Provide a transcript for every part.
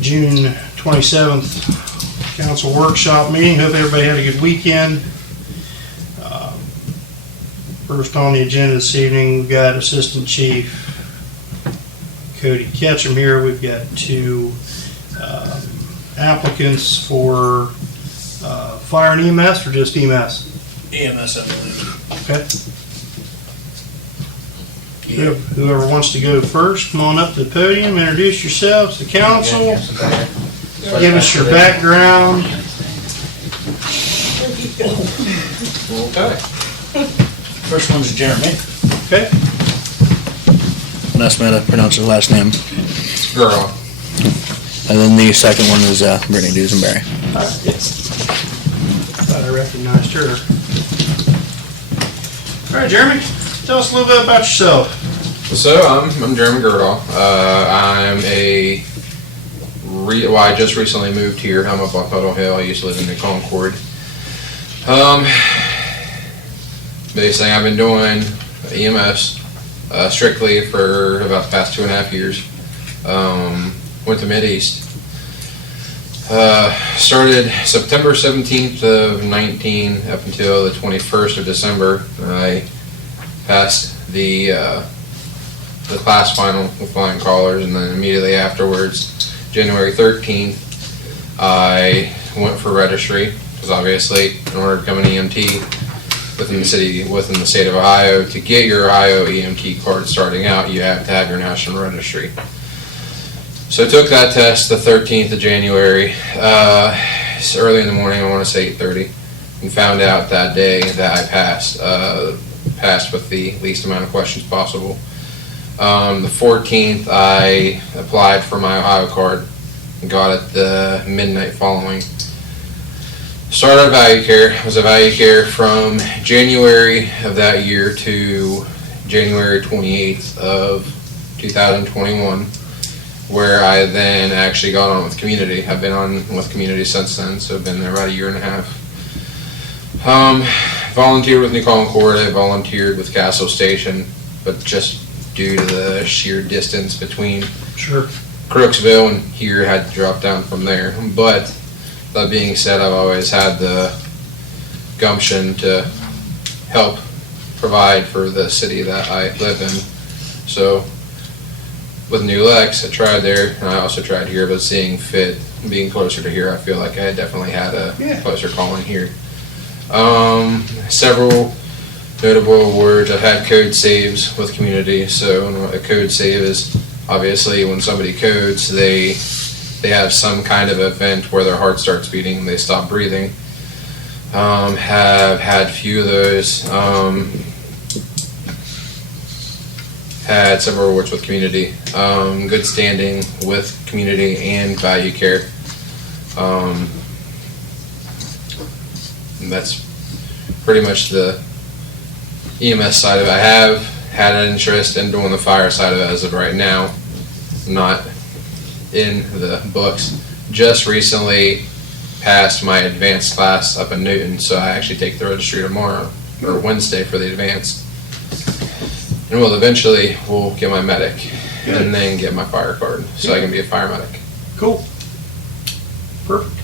June 27th council workshop meeting. Hope everybody had a good weekend. First on the agenda this evening, we've got Assistant Chief Cody Ketchum here. We've got two applicants for fire and EMS, or just EMS? EMS, I believe. Okay. Whoever wants to go first, come on up to the podium, introduce yourselves to council, give us your background. Okay. First one's Jeremy. Okay. And that's how to pronounce his last name. Girl. And then the second one is Brittany Dusenberry. Thought I recognized her. All right, Jeremy, tell us a little bit about yourself. So I'm Jeremy Gerdahl. I just recently moved here. I'm up on Puddle Hill. I used to live in New Concord. Basically, I've been doing EMS strictly for about the past 2.5 years. Went to Mideast. Started September 17th of 19 up until the 21st of December. I passed the class final with flying colors, and then immediately afterwards, January 13th, I went for registry, because obviously in order to become an EMT within the state of Ohio, to get your Ohio EMT card starting out, you have to have your national registry. So I took that test the 13th of January, it's early in the morning, I want to say 8:30, and found out that day that I passed with the least amount of questions possible. The 14th, I applied for my Ohio card and got it the midnight following. Started at Value Care. I was at Value Care from January of that year to January 28th of 2021, where I then actually got on with Community. I've been on with Community since then, so I've been there about 1.5 years. Volunteered with New Concord. I volunteered with Castle Station, but just due to the sheer distance between Crooksville and here, had to drop down from there. But that being said, I've always had the gumption to help provide for the city that I live in. So with New Lex, I tried there, and I also tried here, but seeing fit, being closer to here, I feel like I definitely had a closer calling here. Several notable awards. I've had code saves with Community. So a code save is obviously when somebody codes, they have some kind of event where their heart starts beating and they stop breathing. Have had a few of those. Had several awards with Community. Good standing with Community and Value Care. And that's pretty much the EMS side of it. I have had an interest in doing the fire side of it as of right now. Not in the books. Just recently passed my advanced class up in Newton, so I actually take the registry tomorrow, or Wednesday for the advanced. And eventually we'll get my medic and then get my fire card, so I can be a fire medic. Cool. Perfect.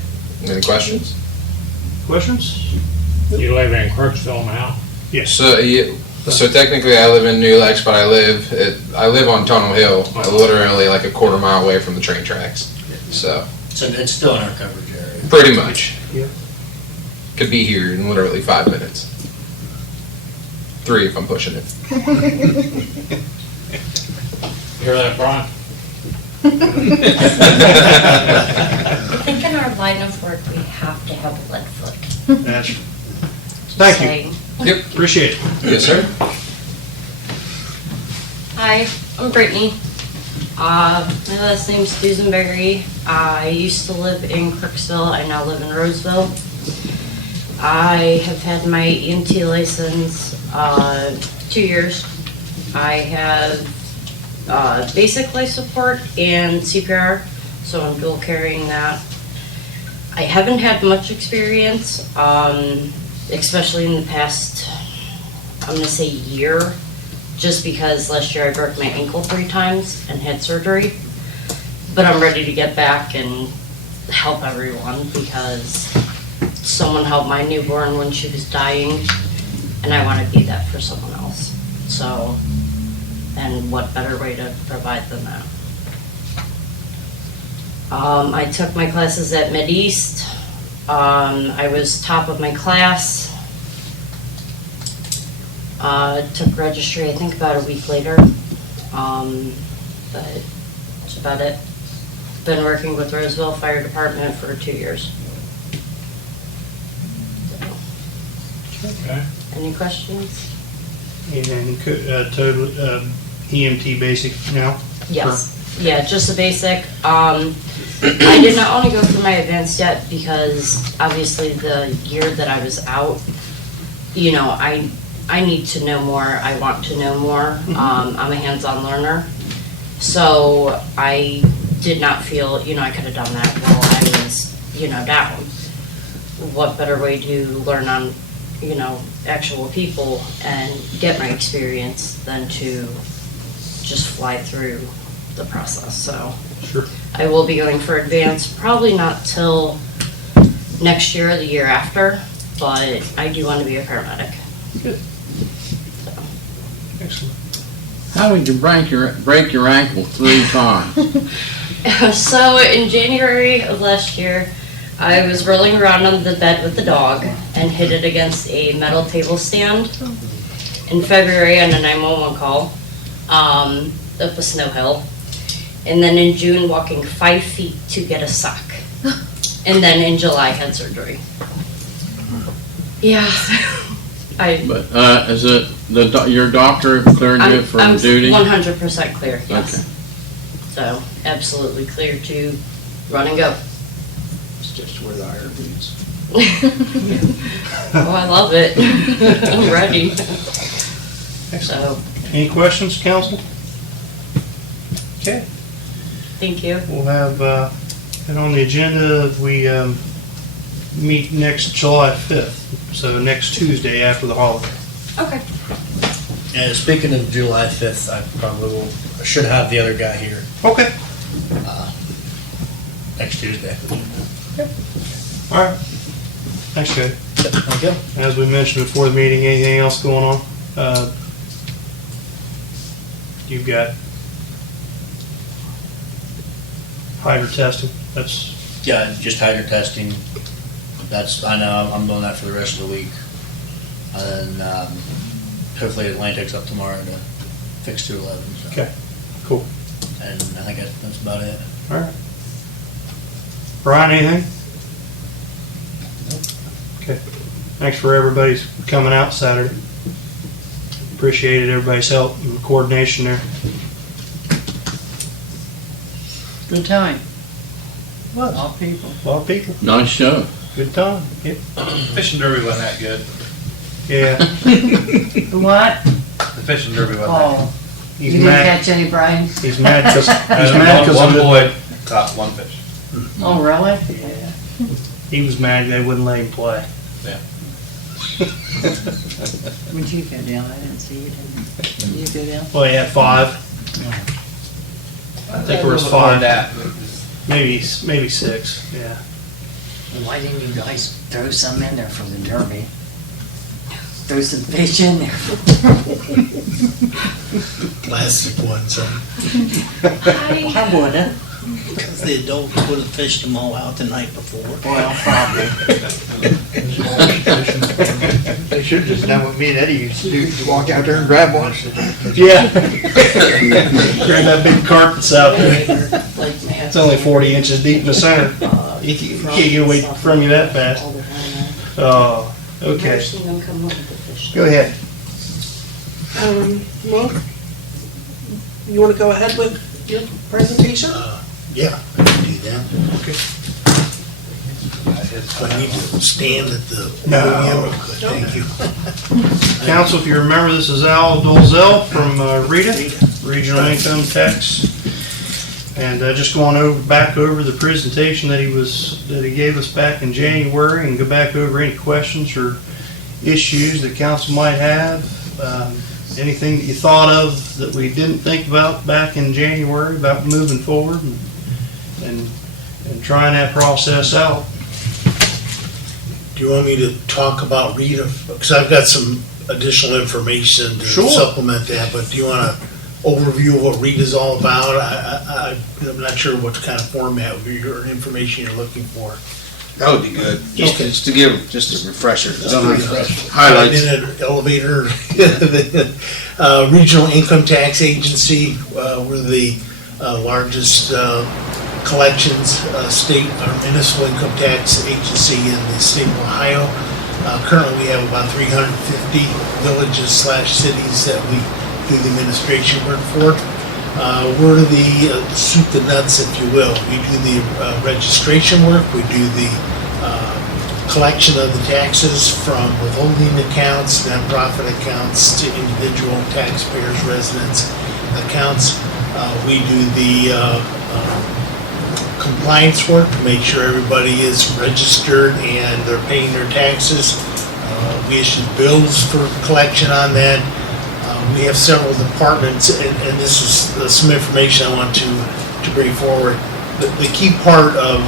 Any questions? Questions? You live in Crooksville now? Yes. So technically I live in New Lex, but I live on Tunnel Hill, literally like a 1/4 mile away from the train tracks. So it's still in our coverage area. pretty much. Yeah. Could be here in literally 5 minutes. 3 if I'm pushing it. Hear that, Brian? I think in our line of work, we have to have a lead foot. That's, thank you. Saying. Yep. Appreciate it. Yes, sir. Hi, I'm Brittany. My last name's Dusenberry. I used to live in Crooksville. I now live in Roseville. I have had my EMT license 2 years. I have basic life support and CPR, so I'm dual carrying that. I haven't had much experience, especially in the past, I'm gonna say year, just because last year I broke my ankle 3 times and had surgery. but I'm ready to get back and help everyone because someone helped my newborn when she was dying, and I want to be that for someone else. So, and what better way to provide than that? I took my classes at Mideast. I was top of my class. Took registry, I think about a week later. But that's about it. Been working with Roseville Fire Department for 2 years. Okay. Any questions? And total EMT basic now? Yes. Yeah, just the basic. I did not want to go for my advanced yet because obviously the year that I was out, you know, I need to know more. I want to know more. I'm a hands-on learner. So I did not feel, you know, I could have done that while I was, you know, down. What better way to learn on, you know, actual people and get my experience than to just fly through the process. So Sure. I will be going for advanced, probably not till next year or the year after, but I do want to be a paramedic. Good. Excellent. How did you break your ankle 3 times? So in January of last year, I was rolling around on the bed with the dog and hit it against a metal table stand. In February on a 911 call, up a snow hill. And then in June, walking 5 feet to get a sock. And then in July, had surgery. Yeah. But is it your doctor cleared you from I'm duty? 100% clear, yes. Okay. So absolutely clear to run and go. It's just where the iron beats. Oh, I love it. I'm ready. So, Any questions, council? Okay, thank you. we'll have it on the agenda. We meet next July 5th, so next Tuesday after the holiday. Okay. And speaking of July 5th, I should have the other guy here Okay. next Tuesday. All right. Thanks, Jay. Thank you. As we mentioned before the meeting, anything else going on? You've got hydro testing. That's Yeah, just hydrant testing. I know, I'm doing that for the rest of the week. And then, hopefully Atlantic's up tomorrow to fix 211, so. okay. Cool. And I think that's about it. All right. Brian, anything? Okay. Thanks for everybody's coming out Saturday. Appreciated everybody's help and coordination there. Good time. All people. A lot of people. Nice show. Good time. Yep. Fishing derby wasn't that good. Yeah. What? The fishing derby wasn't that Oh, you He's didn't mad. catch any, Brian? He's mad because good. One boy caught one fish. Oh, really? he was mad they wouldn't let him play. Would you go down? I didn't see you, didn't you? You go down? Well, he had 5. I think there was 5. That. Maybe 6. Yeah. Why didn't you guys throw some in there for the derby? Throw some fish in there. Plastic ones, I would've. because the adults would have fished them all out the night before. Well, probably. They should have just done what me and Eddie used to do, just walk out there and grab one. Yeah. Grab that big carpets out there. It's only 40 inches deep in the center. You can't get away from you that fast. Oh, okay. Go ahead. Well, you want to go ahead with your presentation? Yeah, I can do that. Okay. I need to stand at the No. podium. Good, thank you. Council, if you remember, this is Al Dolzell from Rita, Regional Income Tax. And just going back over the presentation that he gave us back in January, and go back over any questions or issues that council might have. Anything that you thought of that we didn't think about back in January about moving forward. And and trying that process out. Do you want me to talk about Rita? Because I've got some additional information to Sure. supplement that, but do you want an overview of what Rita's all about? I'm not sure what kind of format or information you're looking for. That would be good. Just to give just a refresher. I've Highlights. been at Elevator, Regional Income Tax Agency. We're the largest collections state or municipal income tax agency in the state of Ohio. Currently, we have about 350 villages / cities that we do the administration work for. We're the soup to nuts, if you will. We do the registration work. We do the collection of the taxes from withholding accounts, nonprofit accounts, to individual taxpayers, residents accounts. We do the compliance work to make sure everybody is registered and they're paying their taxes. We issue bills for collection on that. We have several departments, and this is some information I want to bring forward. The key part of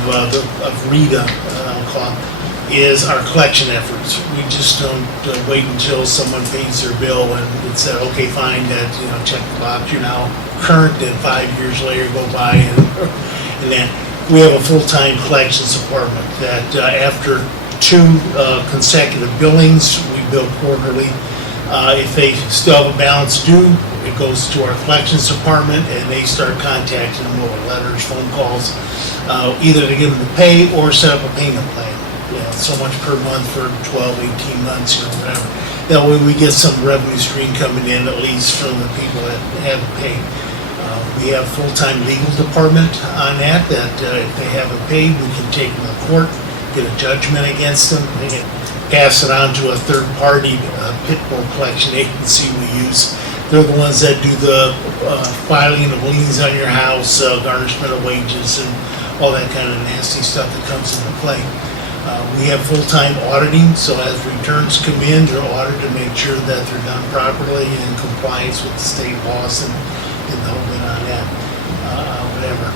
Rita, I'll call it, is our collection efforts. We just don't wait until someone pays their bill and it's okay, fine, that, check the box, you're now current, and 5 years later go by and then we have a full-time collections department that after 2 consecutive billings, we bill quarterly. If they still have a balance due, it goes to our collections department and they start contacting them with letters, phone calls, either to give them the pay or set up a payment plan. So much per month for 12, 18 months, whatever. That way we get some revenue stream coming in, at least from the people that haven't paid. We have a full-time legal department on that if they haven't paid, we can take them to court, get a judgment against them, and pass it on to a third-party pit bull collection agency we use. They're the ones that do the filing of liens on your house, garnishment of wages, and all that kind of nasty stuff that comes into play. We have full-time auditing, so as returns come in, they're audited to make sure that they're done properly and in compliance with the state laws and the whole bit on that. Whatever.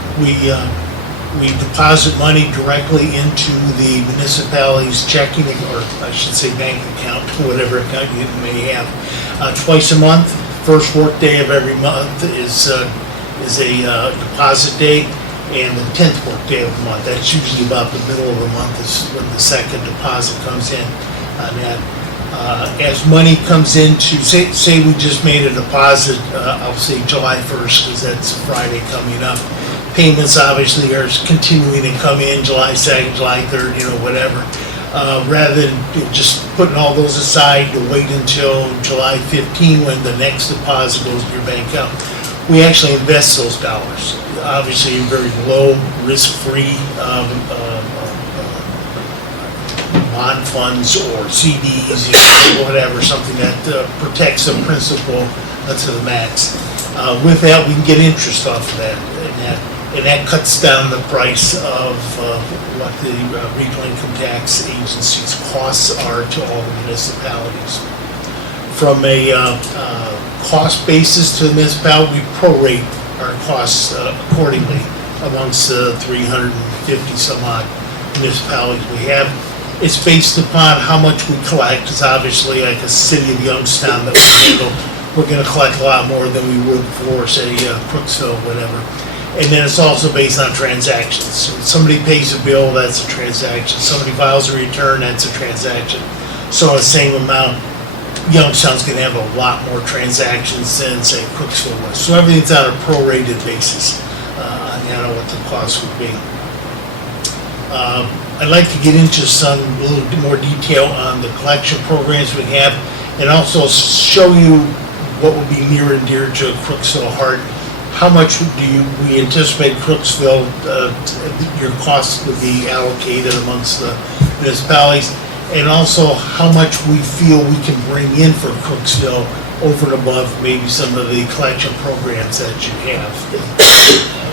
We deposit money directly into the municipality's checking, or I should say bank account, whatever account you may have. Twice a month, first work day of every month is a deposit day, and the 10th work day of the month. That's usually about the middle of the month is when the second deposit comes in on that. As money comes into, say we just made a deposit, I'll say July 1st, because that's Friday coming up. Payments obviously are continuing to come in July 2nd, July 3rd, whatever. Rather than just putting all those aside to wait until July 15 when the next deposit goes to your bank account, we actually invest those dollars. Obviously, in very low, risk-free bond funds or CDs, whatever, something that protects the principal to the max. With that, we can get interest off of that, and that cuts down the price of what the regional income tax agency's costs are to all the municipalities. From a cost basis to the municipality, we prorate our costs accordingly amongst the 350 some odd municipalities we have. It's based upon how much we collect. It's obviously like a city of Youngstown that we handle. We're going to collect a lot more than we would for, say, Crooksville, whatever. And then it's also based on transactions. So if somebody pays a bill, that's a transaction. Somebody files a return, that's a transaction. So on the same amount, Youngstown's going to have a lot more transactions than, say, Crooksville was. So everything's on a prorated basis on what the cost would be. I'd like to get into some little more detail on the collection programs we have, and also show you what would be near and dear to Crooksville heart. How much do we anticipate Crooksville, your costs would be allocated amongst the municipalities, and also how much we feel we can bring in for Crooksville over and above maybe some of the collection programs that you have.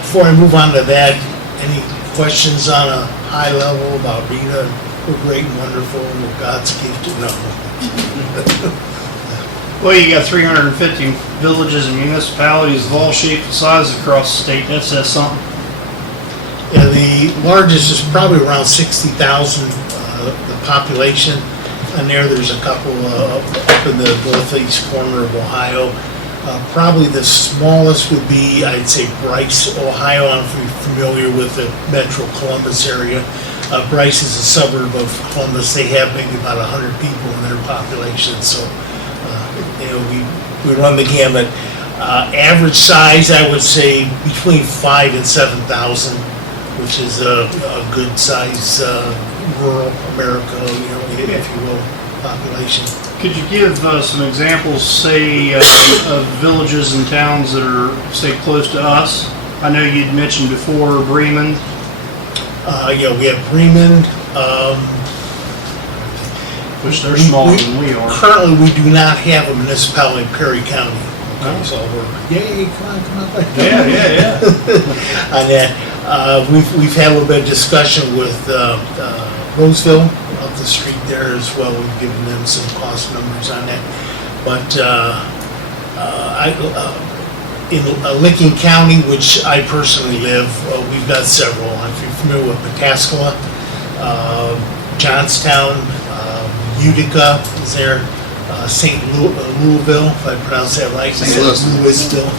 Before I move on to that, any questions on a high level about Rita? We're great and wonderful, and we're God's gift to know. Well, you got 350 villages and municipalities of all shapes and sizes across the state. That says something. Yeah, the largest is probably around 60,000, the population. And there's a couple up in the northeast corner of Ohio. Probably the smallest would be, I'd say, Bryce, Ohio. I don't know if you're familiar with the Metro Columbus area. Bryce is a suburb of Columbus. They have maybe about 100 people in their population, so we run the gamut. Average size, I would say, between 5,000 and 7,000, which is a good size rural America, if you will, population. Could you give some examples, say, of villages and towns that are, say, close to us? I know you'd mentioned before Bremen. Yeah, we have Bremen. Which they're smaller than we are. Currently, we do not have a municipality in Perry County. Okay, so yay, come on. Yeah. On that, we've had a little bit of discussion with Roseville up the street there as well. We've given them some cost numbers on that. But in Licking County, which I personally live, we've got several. If you're familiar with Pataskala, Johnstown, Utica is there, St. Louisville, if I pronounce that right. St. Louisville.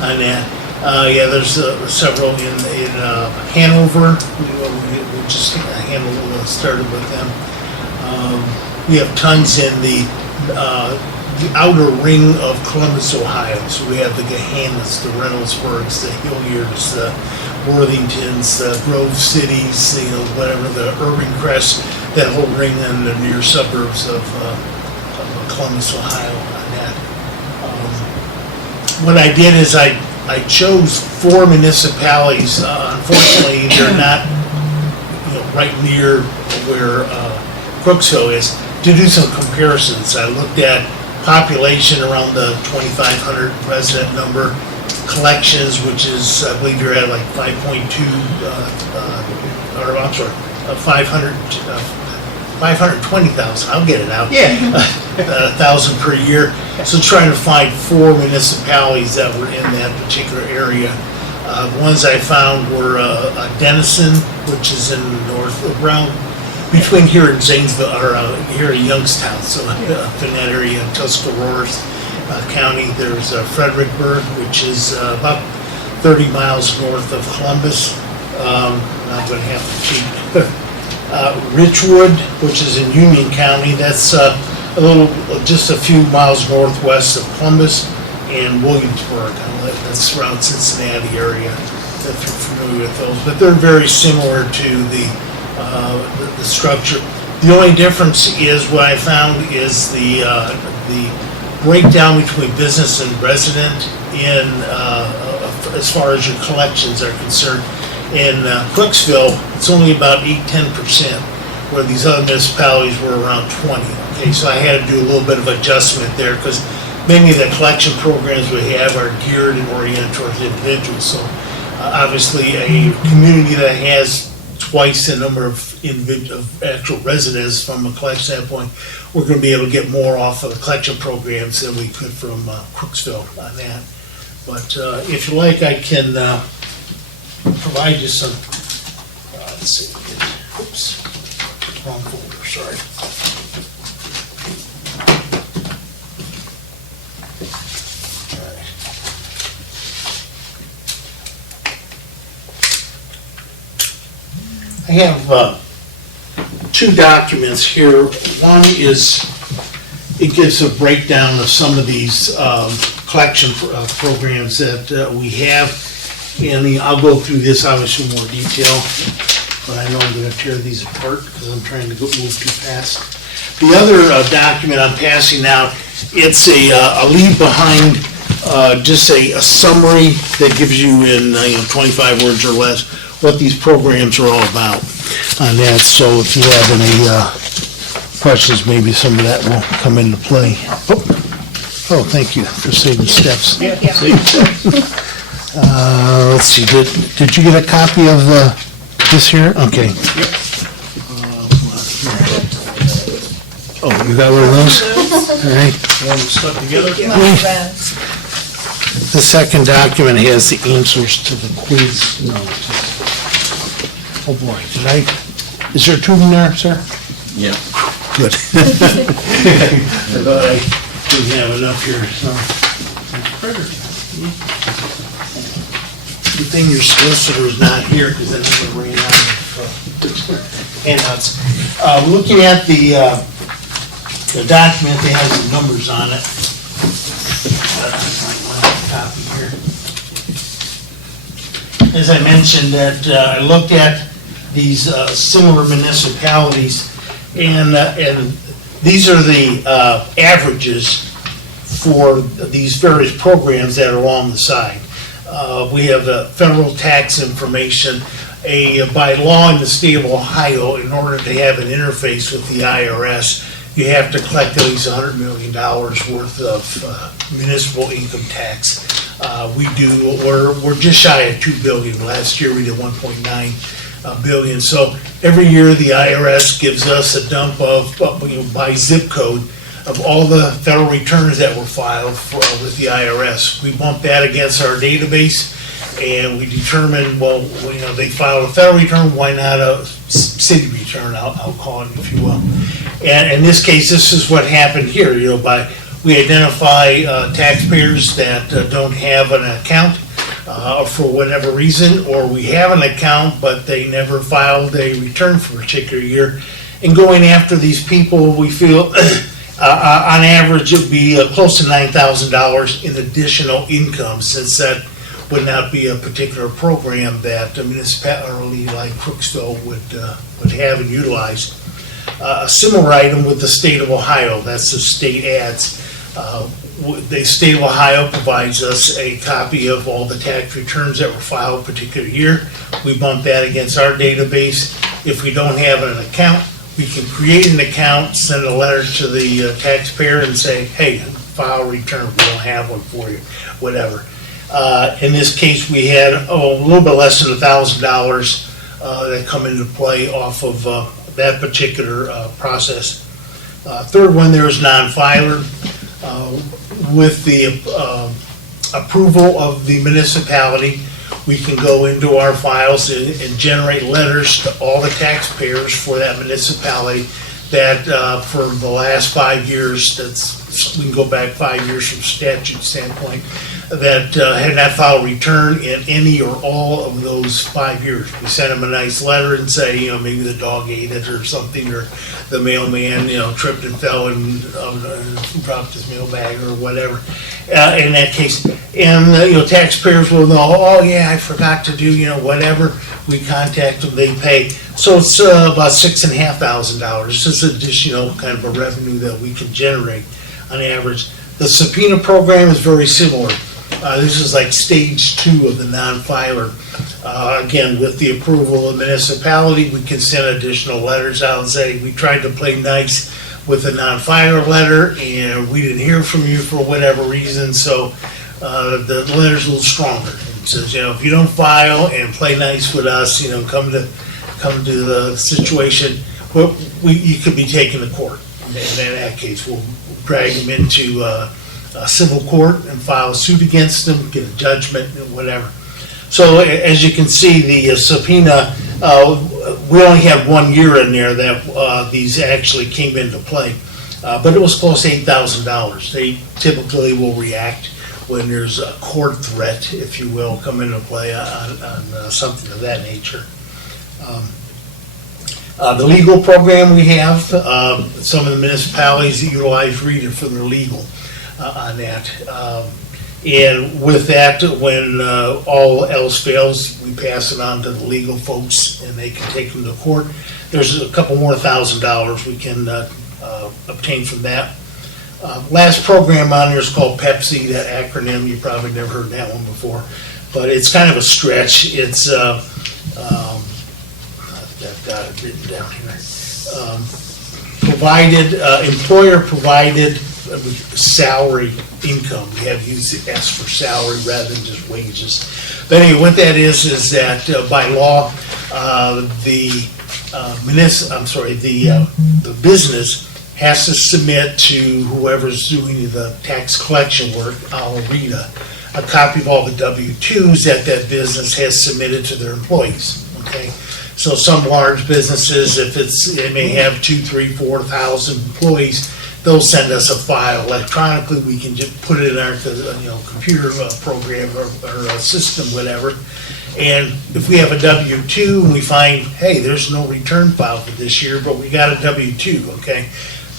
On that. Yeah, there's several in Hanover. We just Hanover started with them. We have tons in the outer ring of Columbus, Ohio. So we have the Gahannas, the Reynoldsburgs, the Hilliards, the Worthingtons, the Grove Cities, whatever, the Irving Crest, that whole ring in the near suburbs of Columbus, Ohio on that. What I did is I chose 4 municipalities. Unfortunately, they're not right near where Crooksville is, to do some comparisons. I looked at population around the 2,500 resident number, collections, which is, I believe you're at like 5.2, or I'm sorry, 520,000, I'll get it out. Yeah. 1,000 per year. So trying to find 4 municipalities that were in that particular area. The ones I found were Denison, which is in north, around between here and Zanesville, or here in Youngstown, so up in that area, in Tuscarora County. There's Fredericksburg, which is about 30 miles north of Columbus. Not going to have to cheat. Richwood, which is in Union County, that's just a few miles northwest of Columbus, and Williamsburg, that's around Cincinnati area, if you're familiar with those. But they're very similar to the structure. The only difference is what I found is the breakdown between business and resident in as far as your collections are concerned. In Crooksville, it's only about 8-10%, where these other municipalities were around 20. Okay, so I had to do a little bit of adjustment there because many of the collection programs we have are geared and oriented towards individuals. So obviously, a community that has twice the number of actual residents from a collection standpoint, we're going to be able to get more off of the collection programs than we could from Crooksville on that. But if you like, I can provide you some, let's see, oops, wrong folder, sorry. I have 2 documents here. One is, it gives a breakdown of some of these collection programs that we have. And I'll go through this obviously in more detail, but I know I'm going to tear these apart because I'm trying to move too fast. The other document I'm passing out, it's a leave behind, just a summary that gives you in 25 words or less what these programs are all about on that. So if you have any questions, maybe some of that will come into play. Oh, thank you for saving steps. Thank you. Let's see, did you get a copy of this here? Okay. Oh, you got one of those? All right. One stuck together? The second document has the answers to the quiz. No. Oh, boy, is there two in there, sir? Yeah. Good. I thought I didn't have enough here, so. Good thing your solicitor is not here, because then I'm gonna ran out of handouts. Looking at the document, they have some numbers on it. Copy here. As I mentioned, that I looked at these similar municipalities, and these are the averages for these various programs that are along the side. We have the federal tax information. By law in the state of Ohio, in order to have an interface with the IRS, you have to collect at least $100 million worth of municipal income tax. We're just shy of $2 billion. Last year we did $1.9 billion. So every year the IRS gives us a dump of, by zip code, of all the federal returns that were filed with the IRS. We bump that against our database, and we determine, well, they filed a federal return, why not a city return, I'll call it, if you will. And in this case, this is what happened here, we identify taxpayers that don't have an account for whatever reason, or we have an account, but they never filed a return for a particular year. And going after these people, we feel, on average, it would be close to $9,000 in additional income, since that would not be a particular program that a municipality like Crooksville would have and utilize. A similar item with the state of Ohio, that's the state ads. The state of Ohio provides us a copy of all the tax returns that were filed a particular year. We bump that against our database. If we don't have an account, we can create an account, send a letter to the taxpayer and say, hey, file a return, we don't have one for you, whatever. In this case, we had a little bit less than $1,000 that come into play off of that particular process. Third one there is non-filer. With the approval of the municipality, we can go into our files and generate letters to all the taxpayers for that municipality that for the last 5 years, we can go back 5 years from statute standpoint, that had not filed a return in any or all of those 5 years. We send them a nice letter and say, maybe the dog ate it or something, or the mailman, tripped and fell and dropped his mail bag or whatever. In that case, and taxpayers will know, oh yeah, I forgot to do, whatever. We contact them, they pay. So it's about $6,500. This is additional kind of a revenue that we can generate on average. The Subpoena Program is very similar. This is like stage 2 of the non-filer. Again, with the approval of the municipality, we can send additional letters out and say, we tried to play nice with a non-filer letter and we didn't hear from you for whatever reason, so the letter's a little stronger. It says, if you don't file and play nice with us, come to the situation, well, you could be taken to court. And in that case, we'll drag them into a civil court and file a suit against them, get a judgment, whatever. So as you can see, the subpoena, we only had 1 year in there that these actually came into play, but it was close to $8,000. They typically will react when there's a court threat, if you will, come into play on something of that nature. The legal program we have, some of the municipalities utilize Rita for their legal on that. And with that, when all else fails, we pass it on to the legal folks and they can take them to court. There's a couple more $1,000 we can obtain from that. Last program on there is called Pepsi, that acronym, you probably never heard that one before, but it's kind of a stretch. It's, I've got it written down here. Employer provided salary income. We have to use the S for salary rather than just wages. But anyway, what that is that by law, the business has to submit to whoever's doing the tax collection work, Rita, a copy of all the W-2s that that business has submitted to their employees, okay? So some large businesses, if they may have 2, 3, 4,000 employees, they'll send us a file electronically. We can just put it in our, computer program or system, whatever. And if we have a W-2 and we find, hey, there's no return file for this year, but we got a W-2, okay?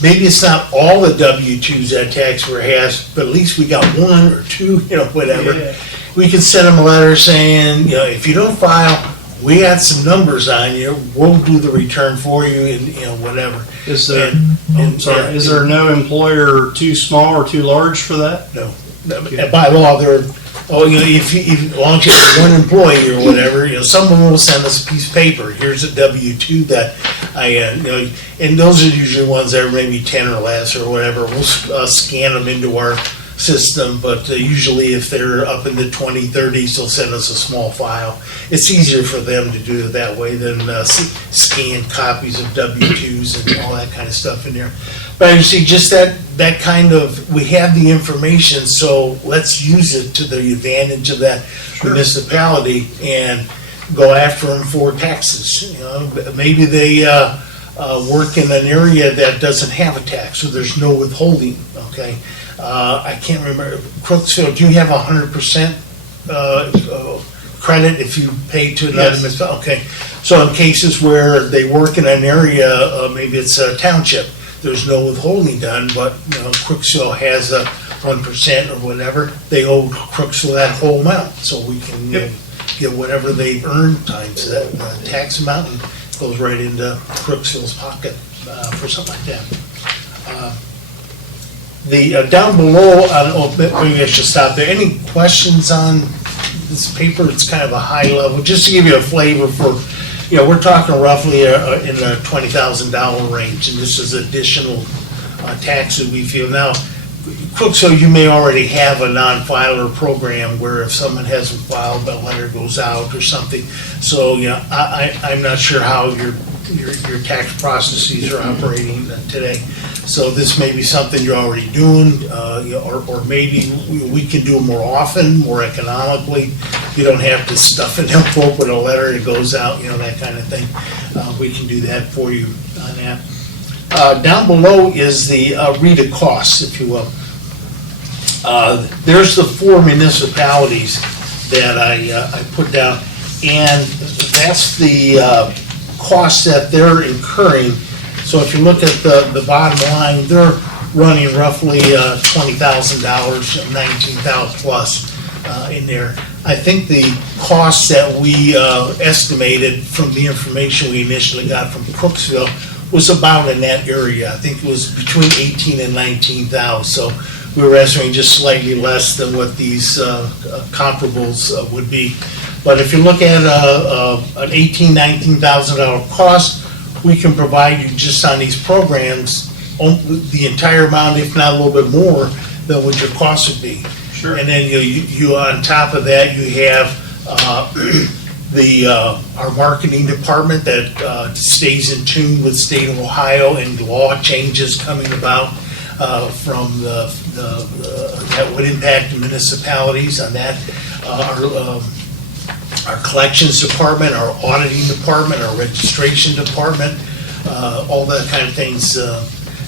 Maybe it's not all the W-2s that taxpayer has, but at least we got 1 or 2, whatever. Yeah. We can send them a letter saying, if you don't file, we got some numbers on you, we'll do the return for you and, whatever. Is there, is there no employer too small or too large for that? No. By law, if as long as you have 1 employee or whatever, someone will send us a piece of paper. Here's a W-2 that and those are usually ones that are maybe 10 or less or whatever. We'll scan them into our system, but usually if they're up in the 20, 30s, they'll send us a small file. It's easier for them to do it that way than scan copies of W-2s and all that kind of stuff in there. But you see, just that kind of, we have the information, so let's use it to the advantage of that municipality and go after them for taxes. Maybe they work in an area that doesn't have a tax, so there's no withholding, okay? I can't remember, Crooksville, do you have 100% credit if you pay to another municipality? Okay, so in cases where they work in an area, maybe it's a township, there's no withholding done, but Crooksville has a 1% or whatever, they owe Crooksville that whole amount, so we can get whatever they've earned times that tax amount and goes right into Crooksville's pocket for something like that. Down below, maybe I should stop there. Any questions on this paper? It's kind of a high level, just to give you a flavor for, we're talking roughly in the $20,000 range, and this is additional taxes we feel. Now, Crooksville, you may already have a non-filer program where if someone hasn't filed, a letter goes out or something. So, I'm not sure how your tax processes are operating today. So this may be something you're already doing, or maybe we can do it more often, more economically. You don't have to stuff an envelope with a letter that goes out, that kind of thing. We can do that for you on that. Down below is the Rita Costs, if you will. There's the 4 municipalities that I put down, and that's the costs that they're incurring. So if you look at the bottom line, they're running roughly $20,000, $19,000 plus in there. I think the costs that we estimated from the information we initially got from Crooksville was about in that area. I think it was between 18 and 19,000. So we were estimating just slightly less than what these comparables would be. But if you look at an $18,000, $19,000 cost, we can provide you just on these programs the entire amount, if not a little bit more, than what your cost would be. Sure. And then you on top of that, you have our marketing department that stays in tune with state of Ohio and law changes coming about from that would impact the municipalities on that. Our collections department, our auditing department, our registration department, all that kind of things.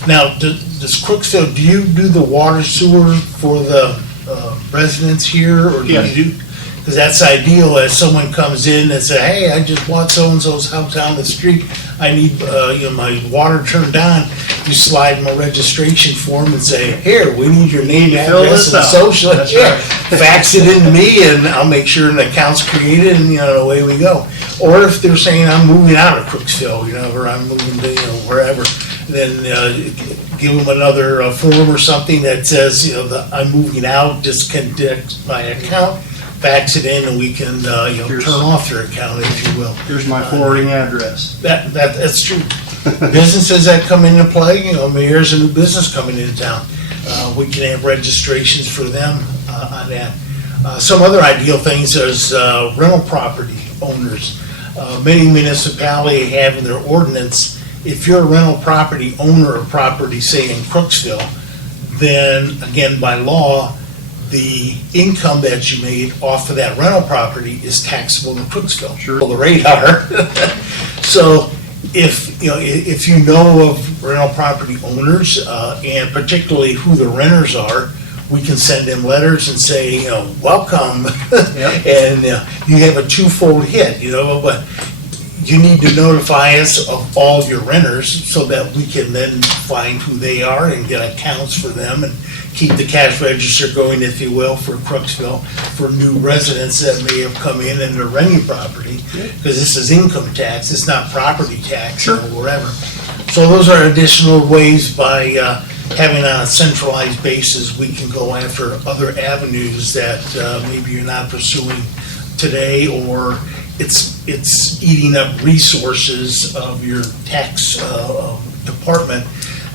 Now, does Crooksville, do you do the water sewer for the residents here, or do you do? Because that's ideal as someone comes in and say, hey, I just bought so-and-so's house down the street. I need my water turned on. You slide them a registration form and say, here, we need your name, address, and social. That's right. Fax it in to me and I'll make sure an account's created and away we go. Or if they're saying I'm moving out of Crooksville, or I'm moving to wherever, then give them another form or something that says, I'm moving out, disconnect my account. Fax it in and we can turn off their account, if you will. Here's my forwarding address. That's true. Businesses that come into play, here's a new business coming into town. We can have registrations for them on that. Some other ideal things is rental property owners. Many municipalities have in their ordinance, if you're a rental property owner of property, say in Crooksville, then again by law, the income that you made off of that rental property is taxable in Crooksville. Sure. The radar. So if you know of rental property owners, and particularly who the renters are, we can send them letters and say, welcome. And you have a twofold hit, but you need to notify us of all your renters so that we can then find who they are and get accounts for them and keep the cash register going, if you will, for Crooksville, for new residents that may have come in and they're renting property, because this is income tax, it's not property tax or whatever. So those are additional ways by having on a centralized basis, we can go after other avenues that maybe you're not pursuing today, or it's eating up resources of your tax department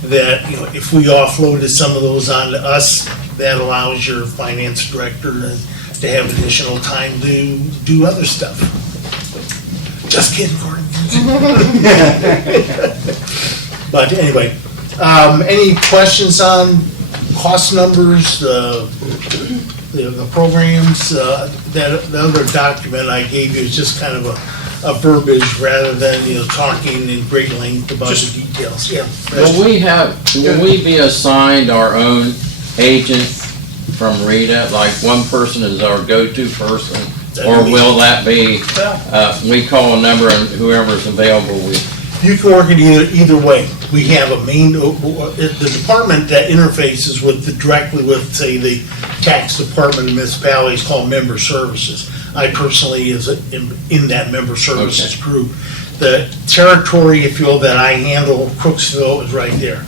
that, if we offloaded some of those onto us, that allows your finance director to have additional time to do other stuff. Just kidding, Gordon. But anyway, any questions on cost numbers, the programs? The other document I gave you is just kind of a verbiage rather than, talking in great length about the details. Yeah. Will we be assigned our own agent from Rita? Like one person is our go-to person? Or will that be, we call a number and whoever's available, you can work it either way. We have a main, the department that interfaces directly with, say, the tax department in municipalities called member services. I personally is in that member services group. The territory, if you will, that I handle, Crooksville, is right there.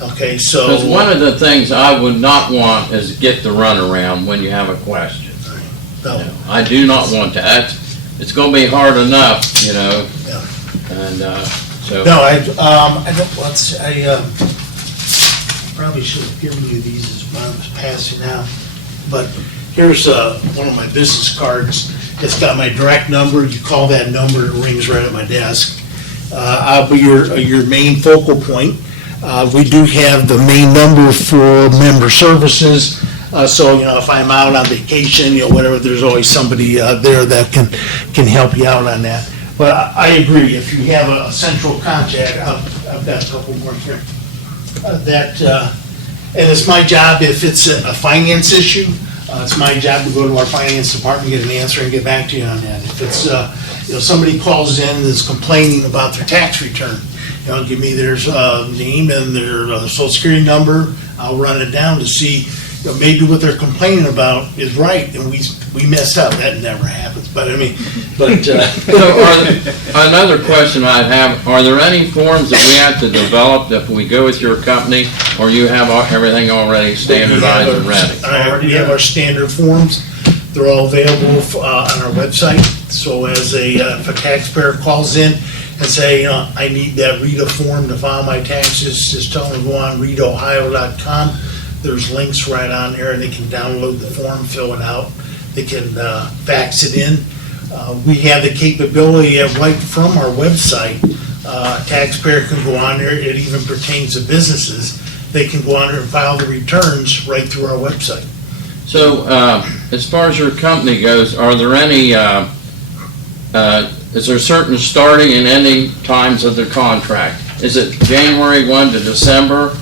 Okay, so. Because one of the things I would not want is get the runaround when you have a question. No. I do not want that. It's going to be hard enough, Yeah. and so. No, I probably should have given you these as I was passing out. But here's one of my business cards. It's got my direct number. You call that number, it rings right at my desk. I'll be your main focal point. We do have the main number for member services. So, if I'm out on vacation, whatever, there's always somebody there that can help you out on that. But I agree, if you have a central contact, I've got a couple more here. And it's my job, if it's a finance issue, it's my job to go to our finance department, get an answer, and get back to you on that. If it's, somebody calls in and is complaining about their tax return, give me their name and their social security number, I'll run it down to see, maybe what they're complaining about is right, and we messed up. That never happens, but So another question I have, are there any forms that we have to develop if we go with your company, or you have everything already standardized and ready? We have our standard forms. They're all available on our website. So if a taxpayer calls in and say, I need that Rita form to file my taxes, just tell them to go on ritaohio.com. There's links right on there, and they can download the form, fill it out. They can fax it in. We have the capability right from our website. A taxpayer can go on there. It even pertains to businesses. They can go on there and file the returns right through our website. So, as far as your company goes, are there any, is there certain starting and ending times of the contract? Is it January 1 to December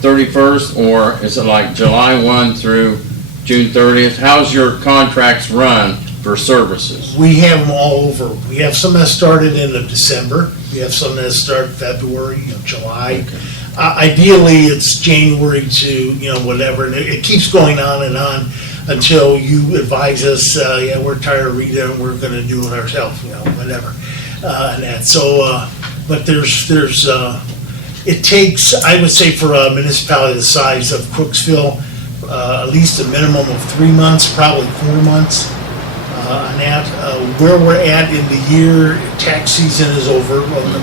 31st, or is it like July 1 through June 30th? How's your contracts run for services? We have them all over. We have some that started in December. We have some that start February, July. Okay. Ideally, it's January to, whatever, and it keeps going on and on until you advise us, we're tired of Rita and we're gonna do it ourselves, whatever. And that, so, but it takes, I would say, for a municipality the size of Crooksville, at least a minimum of 3 months, probably 4 months on that. Where we're at in the year, tax season is over,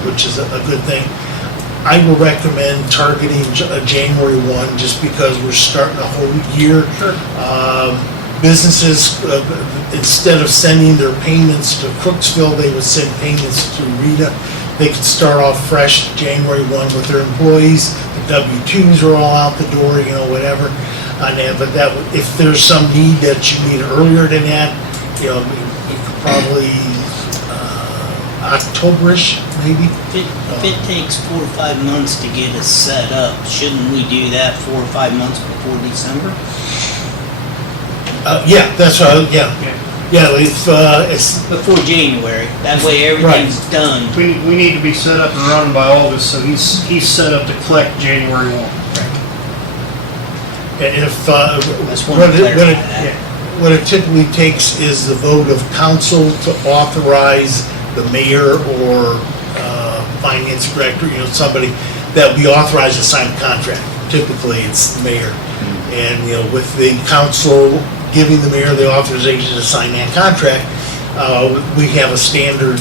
which is a good thing. I would recommend targeting January 1 just because we're starting a whole year. Sure. Businesses, instead of sending their payments to Crooksville, they would send payments to Rita. They could start off fresh January 1 with their employees. The W-2s are all out the door, whatever. on that, but that, if there's some need that you need earlier than that, you know, we could probably, October-ish, maybe. If it takes 4 or 5 months to get us set up, shouldn't we do that 4 or 5 months before December? Yeah, that's right, yeah. Yeah, if, it's, Before January, that way everything's done. We need to be set up and running by August, so he's set up to collect January 1. if, That's one what to it, clarify that. what it typically takes is the vote of council to authorize the mayor or, finance director, you know, somebody that will be authorized to sign a contract. Typically, it's the mayor. And, you know, with the council giving the mayor the authorization to sign that contract, we have a standard,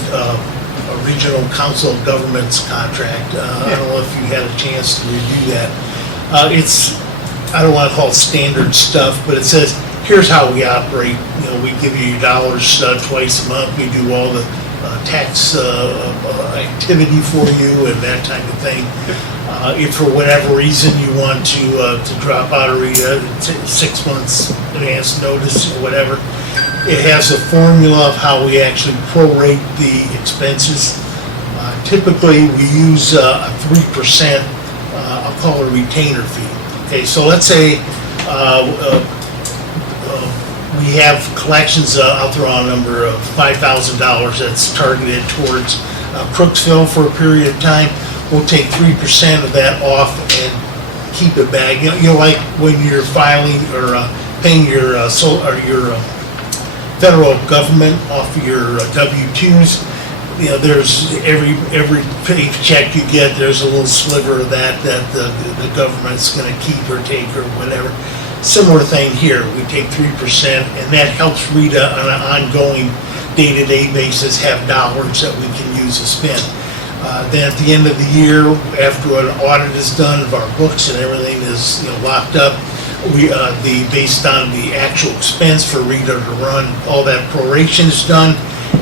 regional council of governments contract. I don't know if you had a chance to review that. It's, I don't want to call it standard stuff, but it says, here's how we operate. You know, we give you your dollars twice a month. We do all the tax activity for you and that type of thing. If for whatever reason you want to drop out of Rita, 6 months advance notice or whatever, it has a formula of how we actually prorate the expenses. Typically, we use a 3%, I'll call it a retainer fee. Okay, so let's say we have collections, I'll throw out a number of $5,000 that's targeted towards Crooksville for a period of time. We'll take 3% of that off and keep it back. You know, like when you're filing or paying your federal government off of your W-2s, you know, there's every paycheck you get, there's a little sliver of that the government's gonna keep or take or whatever. Similar thing here, we take 3%, and that helps Rita on an ongoing day-to-day basis have dollars that we can use to spend. Then at the end of the year, after an audit is done of our books and everything is, you know, locked up, we based on the actual expense for Rita to run, all that proration is done.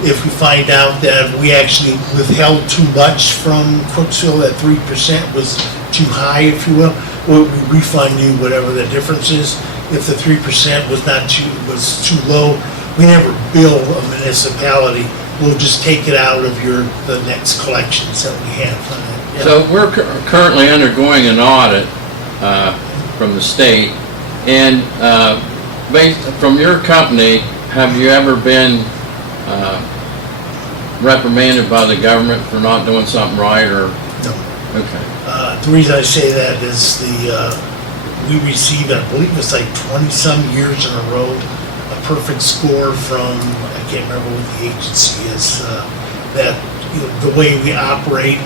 If we find out that we actually withheld too much from Crooksville, that 3% was too high, if you will, we refund you whatever the difference is. If the 3% was was too low, we never bill a municipality. We'll just take it out of the next collections that we have. Yeah. So we're currently undergoing an audit from the state, and based from your company, have you ever been reprimanded by the government for not doing something right, or? No. Okay. The reason I say that is we received, I believe it's like 20-some years in a row, a perfect score from, I can't remember what the agency is, that, you know, the way we operate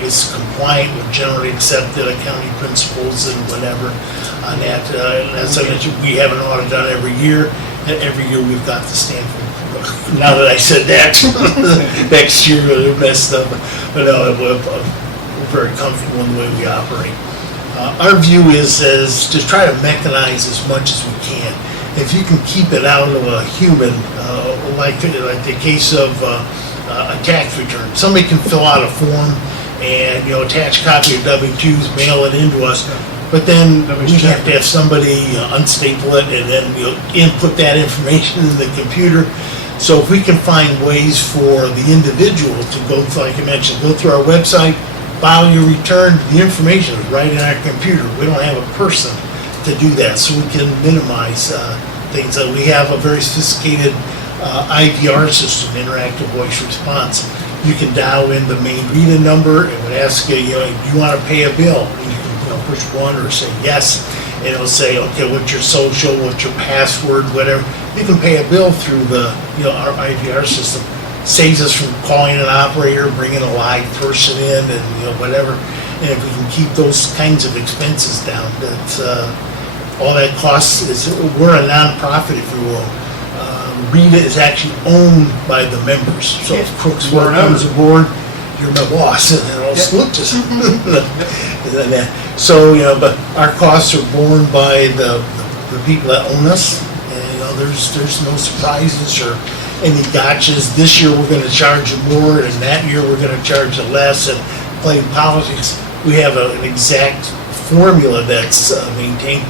is compliant with generally accepted accounting principles and whatever on that. And as I mentioned, we have an audit done every year, and every year we've got the Stanford. Now that I said that, next year we're messed up. But no, we're very comfortable in the way we operate. Our view is to try to mechanize as much as we can. If you can keep it out of a human, like the case of a tax return, somebody can fill out a form and, you know, attach a copy of W-2s, mail it into us, but then we have to have somebody unstaple it and then, you know, input that information in the computer. So if we can find ways for the individual to go, like I mentioned, go through our website, file your return, the information is right in our computer. We don't have a person to do that, so we can minimize things. We have a very sophisticated IVR system, interactive voice response. You can dial in the main Rita number. It would ask you, you know, do you want to pay a bill? And you can, you know, push 1 or say yes, and it'll say, okay, what's your social, what's your password, whatever. You can pay a bill through the, you know, our IVR system. Saves us from calling an operator, bringing a live person in, and, you know, whatever. And if we can keep those kinds of expenses down, that's all that costs is, we're a nonprofit, if you will. Rita is actually owned by the members. So if Crooksville comes aboard, you're my boss, and then I'll salute you. So, you know, but our costs are borne by the people that own us, and, you know, there's no surprises or any gotchas. This year we're going to charge you more, and that year we're going to charge you less. And playing politics, we have an exact formula that's maintained.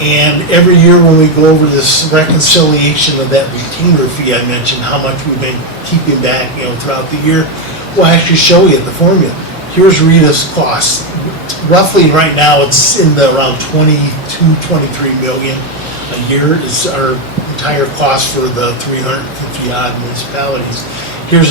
And every year when we go over this reconciliation of that retainer fee I mentioned, how much we've been keeping back, throughout the year, we'll actually show you the formula. Here's Rita's cost. Roughly right now, it's in the around 22, 23 million a year is our entire cost for the 350 odd municipalities. Here's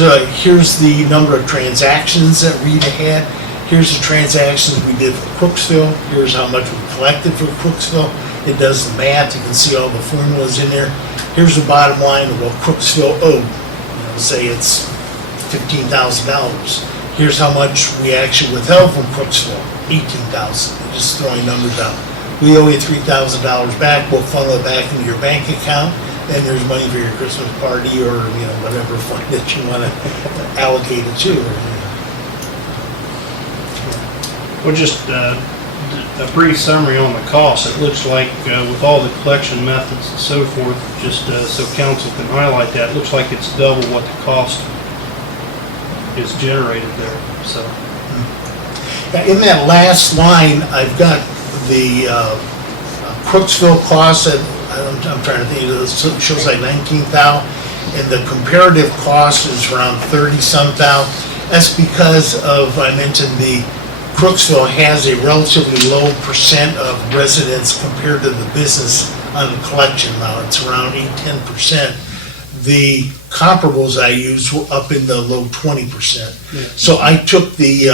the number of transactions that Rita had. Here's the transactions we did for Crooksville. Here's how much we collected for Crooksville. It does the math. You can see all the formulas in there. Here's the bottom line of what Crooksville owed. Say it's $15,000. Here's how much we actually withheld from Crooksville, $18,000. Just throwing numbers out. We owe you $3,000 back. We'll funnel it back into your bank account. Then there's money for your Christmas party or whatever fund that you want to allocate it to. Well, just a brief summary on the cost. It looks like with all the collection methods and so forth, just so council can highlight that, it looks like it's double what the cost is generated there. So, in that last line, I've got the Crooksville costs that I'm trying to think. It shows like 19,000, and the comparative cost is around 30-some thousand. That's because of I mentioned the Crooksville has a relatively low percent of residents compared to the business on the collection amount. It's around 8-10%. The comparables I used were up in the low 20%. So I took the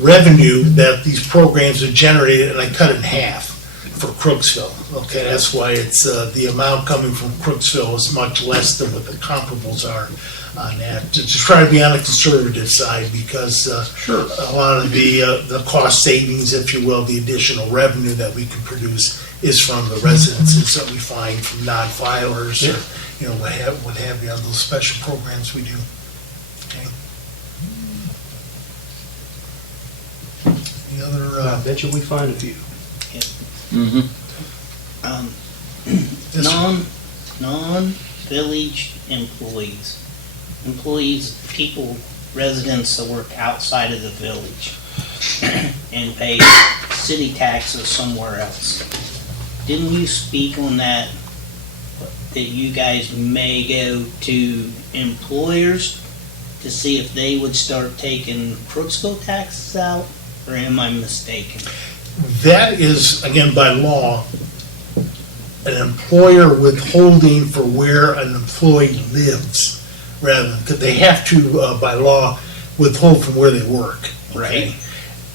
revenue that these programs have generated and I cut it in half for Crooksville. Okay, that's why it's the amount coming from Crooksville is much less than what the comparables are on that. To try to be on the conservative side because a lot of the cost savings, if you will, the additional revenue that we can produce is from the residences that we find from non-filers or what have you on those special programs we do. Okay. Any other? I bet you we find a few. Non-village employees, people, residents that work outside of the village and pay city taxes somewhere else. Didn't you speak on that you guys may go to employers to see if they would start taking Crooksville taxes out, or am I mistaken? That is, again, by law, an employer withholding for where an employee lives, rather than, because they have to, by law, withhold from where they work. Okay?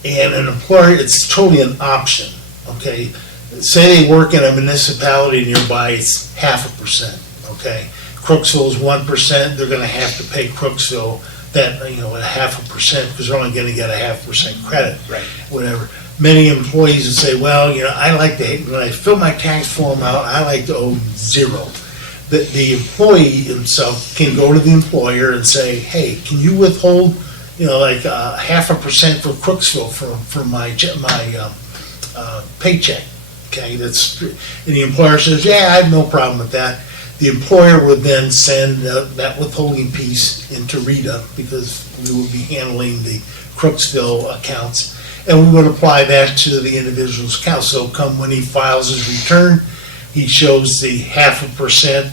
And an employer, it's totally an option, okay? Say they work in a municipality nearby, it's 0.5%, okay? Crooksville is 1%, they're gonna have to pay Crooksville that, at 0.5%, because they're only gonna get a 0.5% credit. Whatever. Many employees would say, well, I like to, when I fill my tax form out, I like to owe 0. The employee himself can go to the employer and say, hey, can you withhold, like 0.5% for Crooksville for my paycheck? Okay, and the employer says, yeah, I have no problem with that. The employer would then send that withholding piece into Rita, because we would be handling the Crooksville accounts, and we would apply that to the individual's account. So come when he files his return, he shows the 0.5%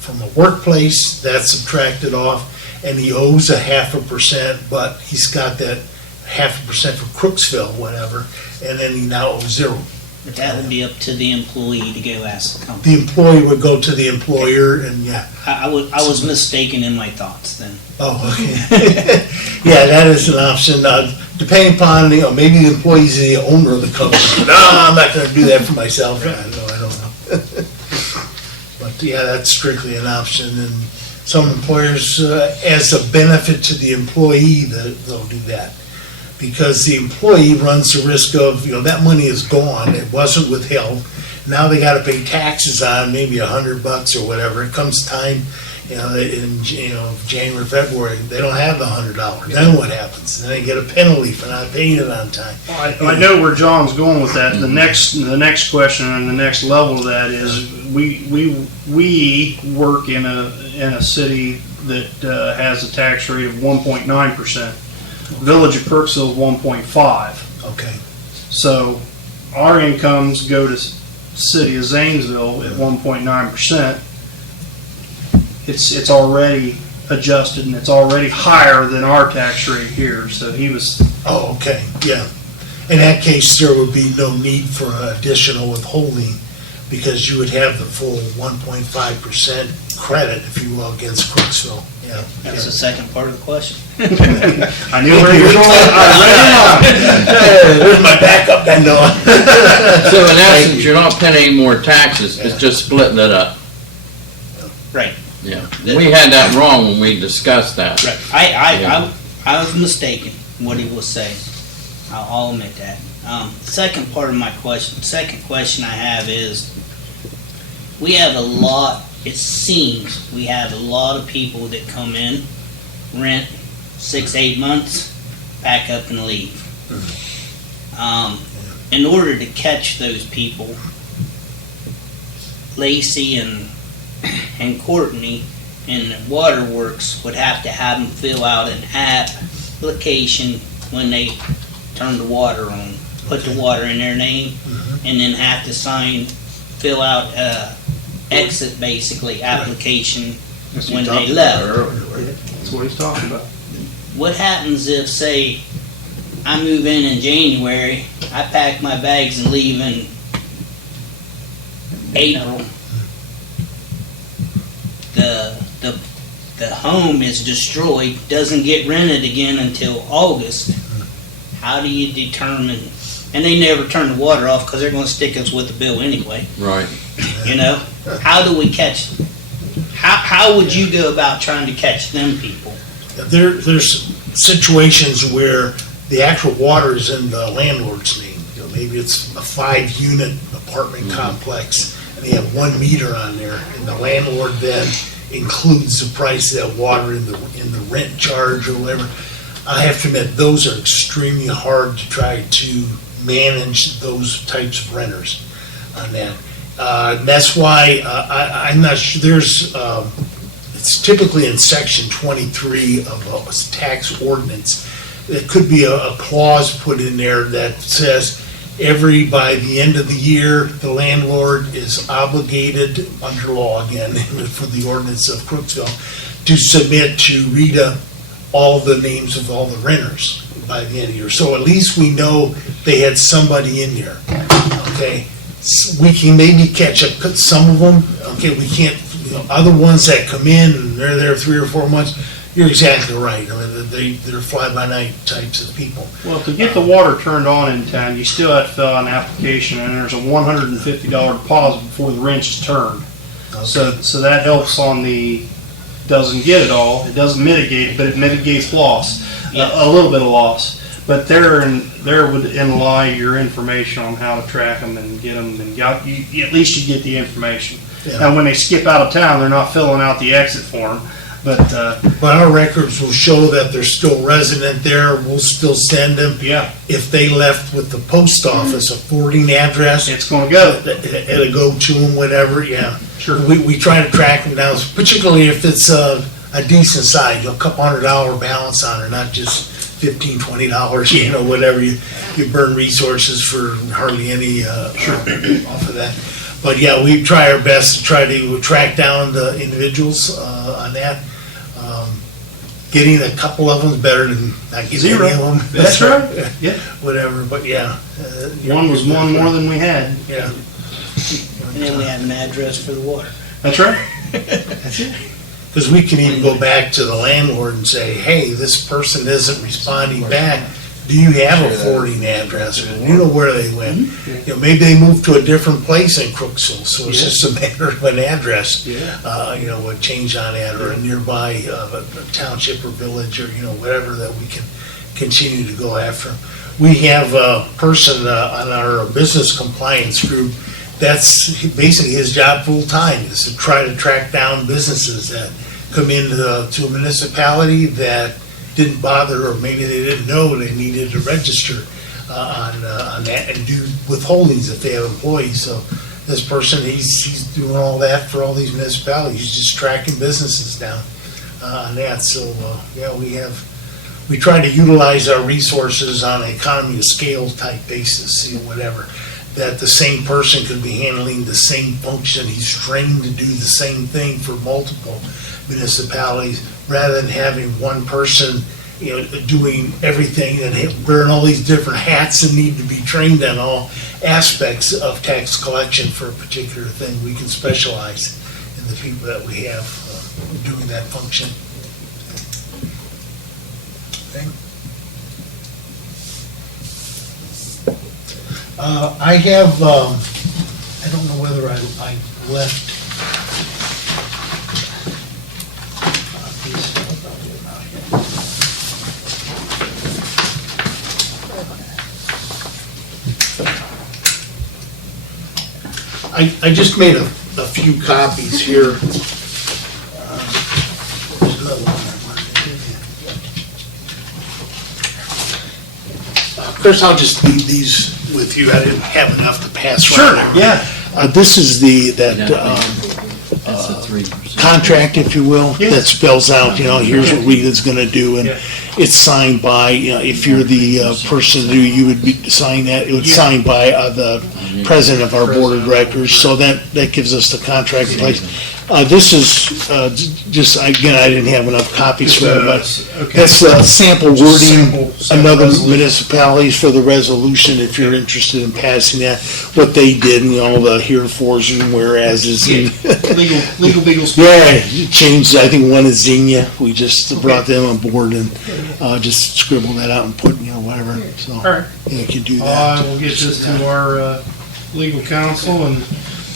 from a workplace, that's subtracted off, and he owes a 0.5%, but he's got that 0.5% for Crooksville, whatever, and then he now owes 0. But that would be up to the employee to go ask the company. The employee would go to the employer, and I was mistaken in my thoughts then. Oh, okay. Yeah, that is an option. Depending upon, maybe the employee's the owner of the company. No, I'm not going to do that for myself. I don't know. But yeah, that's strictly an option. And some employers, as a benefit to the employee, they'll do that. Because the employee runs the risk of, that money is gone, it wasn't withheld. Now they gotta pay taxes on maybe $100 or whatever. It comes time, in January, February, they don't have the $100. Then what happens? Then they get a penalty for not paying it on time. I know where John's going with that. The next question and the next level of that is we work in a city that has a tax rate of 1.9%. Village of Crooksville is 1.5. Okay. So our incomes go to city of Zanesville at 1.9%, it's already adjusted and it's already higher than our tax rate here, so he was. Oh, okay, yeah. In that case, there would be no need for additional withholding because you would have the full 1.5% credit, if you will, against Crooksville, yeah. That's the second part of the question. I knew where you were going. There's my backup, I know. So in essence, you're not paying any more taxes, it's just splitting it up. Right. Yeah, we had that wrong when we discussed that. Right. I was mistaken, what he was saying. I'll admit that. Second part of my question, second question I have is, we have a lot, it seems, we have a lot of people that come in, rent 6-8 months, pack up and leave. In order to catch those people, Lacey and Courtney and the Waterworks would have to have them fill out an application when they turn the water on, put the water in their name, and then have to fill out a exit, basically, application when they left. That's what he's talking about. What happens if, say, I move in January, I pack my bags and leave in April? The home is destroyed, doesn't get rented again until August. How do you determine? And they never turn the water off because they're going to stick us with the bill anyway. Right. You know, how do we catch them? How would you go about trying to catch them people? There's situations where the actual water is in the landlord's name. You know, maybe it's a 5-unit apartment complex, and they have 1 meter on there, and the landlord then includes the price of that water in the rent charge or whatever. I have to admit, those are extremely hard to try to manage those types of renters on that. That's why I'm not sure. It's typically in section 23 of a tax ordinance. There could be a clause put in there that says by the end of the year, the landlord is obligated, under law again, for the ordinance of Crooksville, to submit to Rita all the names of all the renters by the end of the year. So at least we know they had somebody in there, okay? We can maybe catch up some of them, okay? We can't, other ones that come in and they're there 3 or 4 months, you're exactly right. I mean, they're fly-by-night types of people. Well, to get the water turned on in town, you still have to fill out an application, and there's a $150 deposit before the wrench is turned. Okay. So that helps on the, doesn't get it all, it doesn't mitigate it, but it mitigates loss, a little bit of loss. But there would lie your information on how to track them and get them, and at least you get the information. Yeah. Now, when they skip out of town, they're not filling out the exit form. But our records will show that they're still resident there. We'll still send them. Yeah. If they left with the post office a forwarding address, it's going to go. It'll go to them, whatever. Yeah. Sure. We try to track them down, particularly if it's a decent size, a couple $100 balance on it, not just $15, $20. You know, whatever you burn resources for hardly any off of that. But yeah, we try our best to try to track down the individuals on that. Getting a couple of them is better than not getting Zero. any of them. That's right. Yeah. Whatever, but yeah. One was one more than we had. Yeah. And then we have an address for the water. That's right. That's it. Because we can even go back to the landlord and say, hey, this person isn't responding back. Do you have a forwarding address? Or do you know where they went? You know, maybe they moved to a different place in Crooksville, so it's just a matter of an address. You know, a change on that, or a nearby a township or village, or whatever that we can continue to go after. We have a person on our business compliance group. That's basically his job full time, is to try to track down businesses that come into a municipality that didn't bother, or maybe they didn't know they needed to register on that and do withholdings if they have employees. So this person, he's doing all that for all these municipalities. He's just tracking businesses down on that. So yeah, we try to utilize our resources on an economy of scale type basis, whatever. that the same person could be handling the same function. He's trained to do the same thing for multiple municipalities, rather than having one person, doing everything and wearing all these different hats and need to be trained on all aspects of tax collection for a particular thing. We can specialize in the people that we have doing that function. Okay. I have, I don't know whether I left I just made a few copies here. There's another one I wanted to give you. Chris, I'll just leave these with you. I didn't have enough to pass around. Sure, yeah. This is contract, if you will, that spells out, here's what Rita's gonna do, and it's signed by, if you're the person who you would be signing that, it would sign by the president of our board of directors, so that gives us the contract in place. This is just, again, I didn't have enough copies for it, but that's sample wording, another municipalities for the resolution, if you're interested in passing that, what they did, and all the herefores and whereases. Legal beagles. Yeah, changed, I think one is Xenia, we just brought them on board and just scribbled that out and put, whatever, so. All right. You can do that. I will get this to our legal counsel, and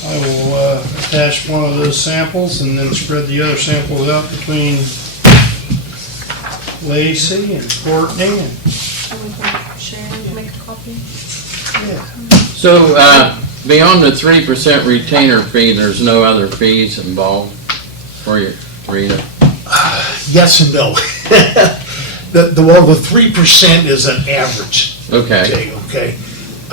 I will attach one of those samples and then spread the other samples out between Lacey and Courtney and. Sharon, make a copy. Yeah. So, beyond the 3% retainer fee, there's no other fees involved for you, Rita? Yes and no. The 3% is an average. Okay.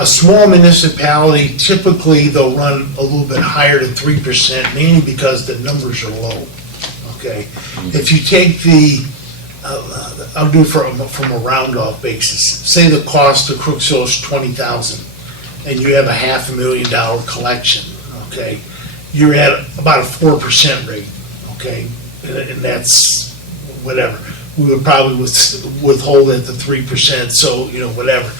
A small municipality, typically they'll run a little bit higher than 3%, mainly because the numbers are low. Okay. If you take I'll do from a round off basis. Say the cost of Crooksville is $20,000, and you have a $500,000 collection. Okay, you're at about a 4% rate. Okay, and that's whatever. We would probably withhold at the 3%. So whatever.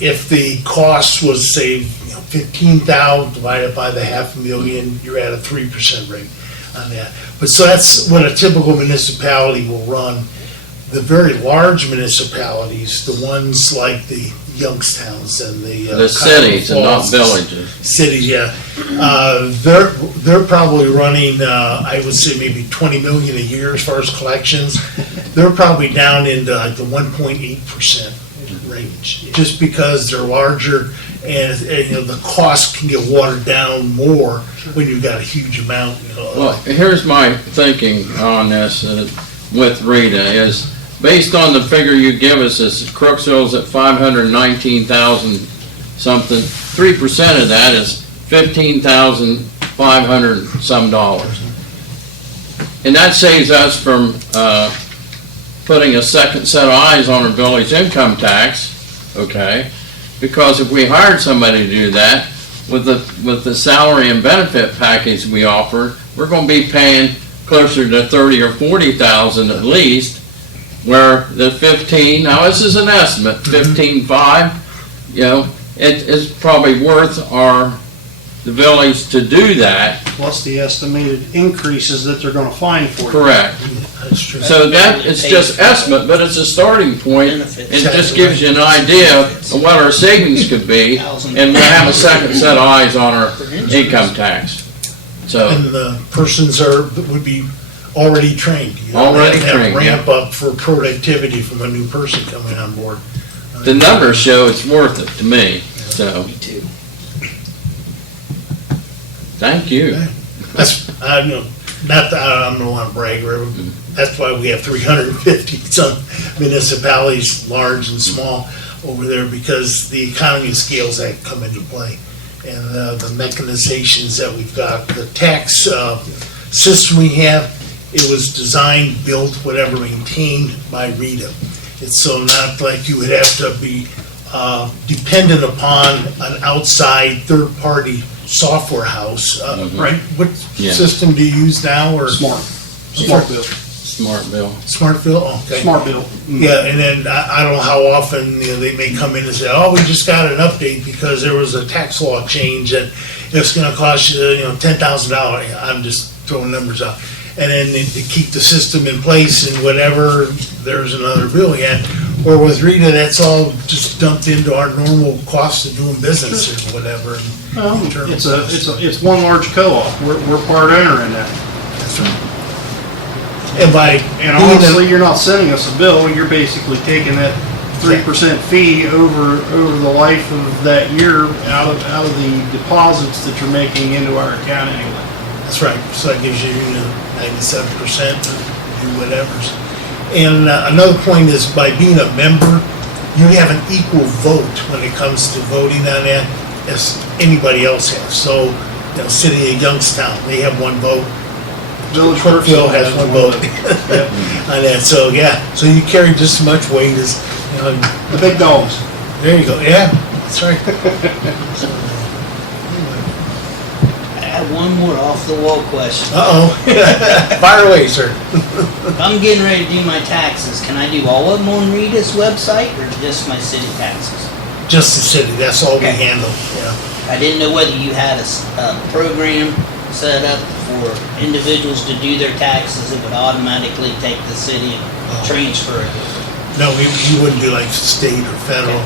If the cost was say $15,000 divided by the $500,000, you're at a 3% rate on that. But so that's what a typical municipality will run. The very large municipalities, the ones like the Youngstowns and the cities and not villages. Cities, yeah. They're probably running, I would say maybe $20 million a year as far as collections. They're probably down into like the 1.8% range, just because they're larger and the cost can get watered down more when you've got a huge amount. Well, here's my thinking on this with Rita is, based on the figure you give us, is Crooksville's at 519,000 something. 3% of that is $15,500 some dollars, and that saves us from putting a second set of eyes on our village income tax. Okay, because if we hired somebody to do that with the salary and benefit package we offer, we're going to be paying closer to 30 or 40,000 at least. Where the 15, now this is an estimate, 15.5, it is probably worth the village to do that. Plus the estimated increases that they're gonna find for you. Correct. That's true. So that, it's just estimate, but it's a starting point. It just gives you an idea of what our savings could be, and we'll have a second set of eyes on our income tax. So. And the persons would be already trained. Already trained, ramp up for productivity from a new person coming on board. The numbers show it's worth it to me, so. Me too. Thank you. That's, not that I don't want to brag, or that's why we have 350 some municipalities, large and small, over there, because the economy of scales that come into play. And the mechanizations that we've got, the tax system we have, it was designed, built, whatever, maintained by Rita. It's so not like you would have to be dependent upon an outside third-party software house. Right. What Yeah. system do you use now, or? Smart bill. Smart bill. Smartville, okay. Smart bill. Yeah, and then I don't know how often, they may come in and say, oh, we just got an update because there was a tax law change and it's gonna cost you, $10,000. I'm just throwing numbers out. And then to keep the system in place and whatever, there's another bill yet. Or with Rita, that's all just dumped into our normal cost of doing business or whatever. Well, it's one large co-op. We're part owner in that. That's right. And by And honestly, you're not sending us a bill, you're basically taking that 3% fee over the life of that year out of the deposits that you're making into our account anyway. That's right, so that gives you 97% to do whatever's. And another point is, by being a member, you have an equal vote when it comes to voting on that as anybody else has. So, City of Youngstown, they have one vote. Village Crooksville has one vote on that, so yeah, so you carry just as much weight as, The big dogs. there you go, yeah, that's right. I have one more off-the-wall question. Uh-oh, fire away, sir. If I'm getting ready to do my taxes, can I do all of them on Rita's website or just my city taxes? Just the city, that's all we Okay. handle, yeah. I didn't know whether you had a program set up for individuals to do their taxes that would automatically take the city and transfer it. No, we wouldn't do like state or federal.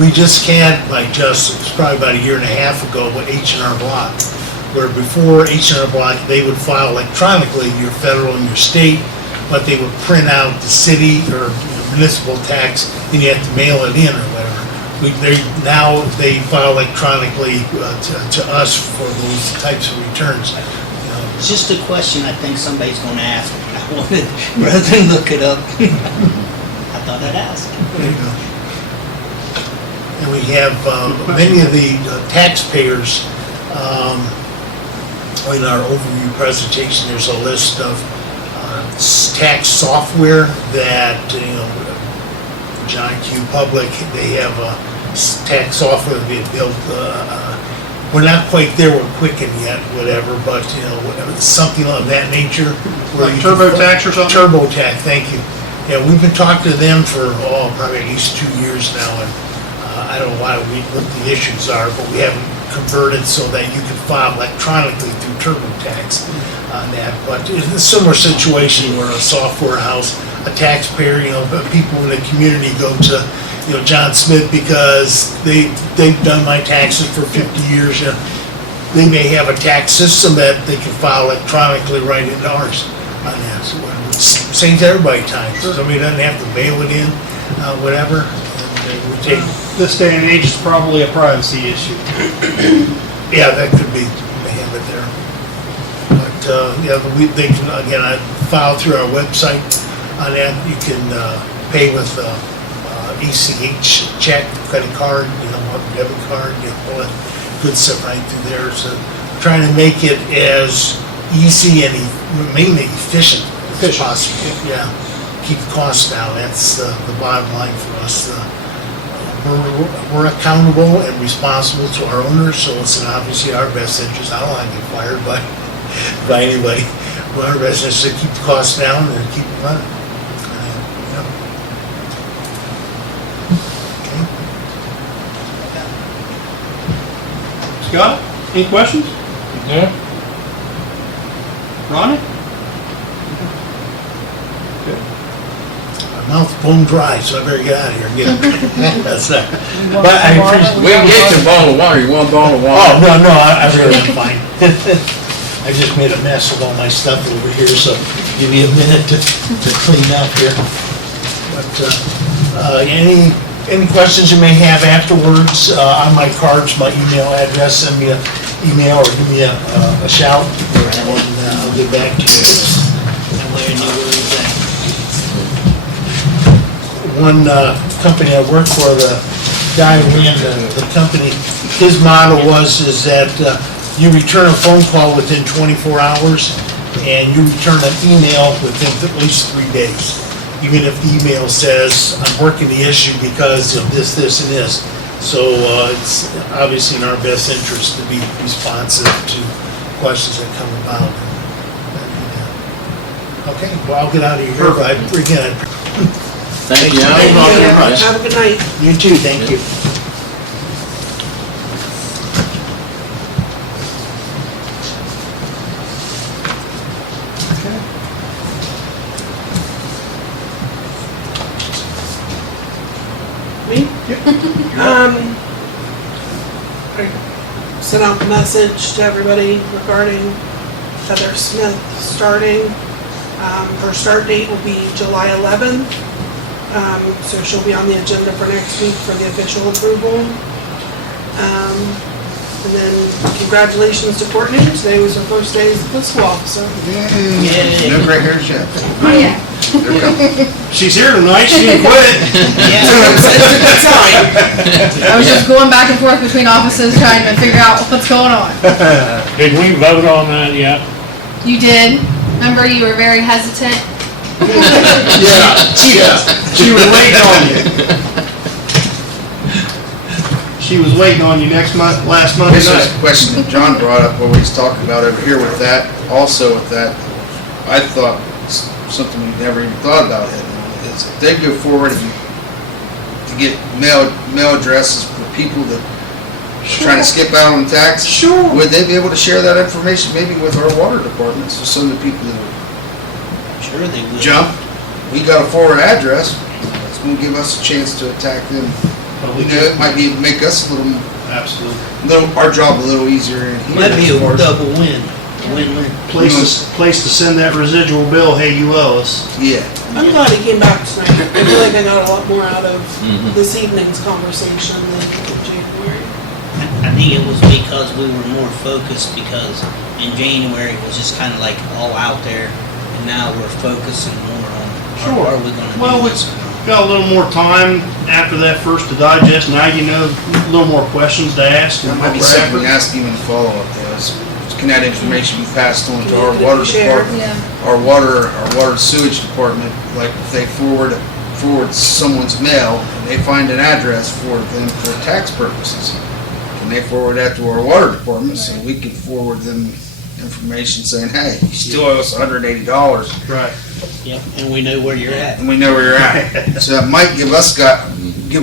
We just can't, it was probably about a year and a half ago, with H&R Block, where before H&R Block, they would file electronically your federal and your state, but they would print out the city or municipal tax, and you have to mail it in or whatever. Now they file electronically to us for those types of returns. It's just a question I think somebody's going to ask me. I wanted, rather than look it up, I thought I'd ask. There you go. And we have many of the taxpayers, in our overview presentation, there's a list of tax software that, John Q. Public, they have tax software that they built. We're not quite there with Quicken yet, whatever, but, something of that nature. Like TurboTax or something? TurboTax, thank you. Yeah, we've been talking to them for, probably at least 2 years now, and I don't know what the issues are, but we haven't converted so that you can file electronically through TurboTax on that. But it's a similar situation where a software house, a taxpayer, people in the community go to, John Smith because they've done my taxes for 50 years. They may have a tax system that they can file electronically right into ours on that. So it saves everybody time. Somebody doesn't have to mail it in, whatever. And we take. This day and age, it's probably a privacy issue. Yeah, that could be, they have it there. But, they can, again, I file through our website on that. You can pay with ACH check, credit card, debit card, all that good stuff right through there. So trying to make it as easy and mainly efficient as possible. Yeah, keep the costs down. That's the bottom line for us. We're accountable and responsible to our owners, so it's in obviously our best interest. I don't want to get fired by anybody. But our best interest is to keep the costs down and keep it running. Scott, any questions? Yeah. Ronnie? My mouth's bone dry, so I better get out of here and get it. That's that. But I appreciate. We can get you a bottle of water. You want a bottle of water? Oh, no, I really am fine. I just made a mess of all my stuff over here, so give me a minute to clean up here. But, any questions you may have afterwards, on my cards, my email address, send me an email or give me a shout, and I'll get back to you. That way I know where it's at. One company I worked for, the guy who ran the company, his motto is that you return a phone call within 24 hours and you return an email within at least 3 days. even if the email says, I'm working the issue because of this, this, and this. So it's obviously in our best interest to be responsive to questions that come about. Okay, well, I'll get out of here, but again, Thank you. Thank you. Yes. Have a good night. You too, thank you. Me? I sent out the message to everybody regarding Heather Smith starting. Her start date will be July 11th. So she'll be on the agenda for next week for the official approval. And then congratulations to Courtney. Today was her first day as a fiscal officer. Yay. No gray hairs yet. Oh, yeah. They're coming. She's here tonight, she didn't quit. I was just going back and forth between offices trying to figure out what's going on. Did we vote on that yet? You did. Remember, you were very hesitant. Yeah. She was waiting on you. She was waiting on you last Monday This is night. a question that John brought up, what he's talking about over here with that, also with that, I thought something we never even thought about is if they go forward to get mail addresses for people that are trying to skip out on tax, would they be able to share that information maybe with our water department, so some of the people that Sure they would. jump, we got a forward address, it's going to give us a chance to attack them. You know, it might be make us a little, our job a little easier. Might be a double win, win-win. Place to send that residual bill, hey, you owe us. Yeah. I'm glad he came back tonight. I feel like I got a lot more out of this evening's conversation than in January. I think it was because we were more focused, because in January it was just kind of like all out there, and now we're focusing more on, are we going to do this or not? Got a little more time after that first to digest. Now you know a little more questions to ask. That might be something we ask even in follow-up, can that information be passed on to our water department, our water sewage department, like if they forward someone's mail and they find an address for them for tax purposes, can they forward that to our water department so we can forward them information saying, hey, you still owe us $180. Right. Yep, and we know where you're at. And we know where you're at. So that might give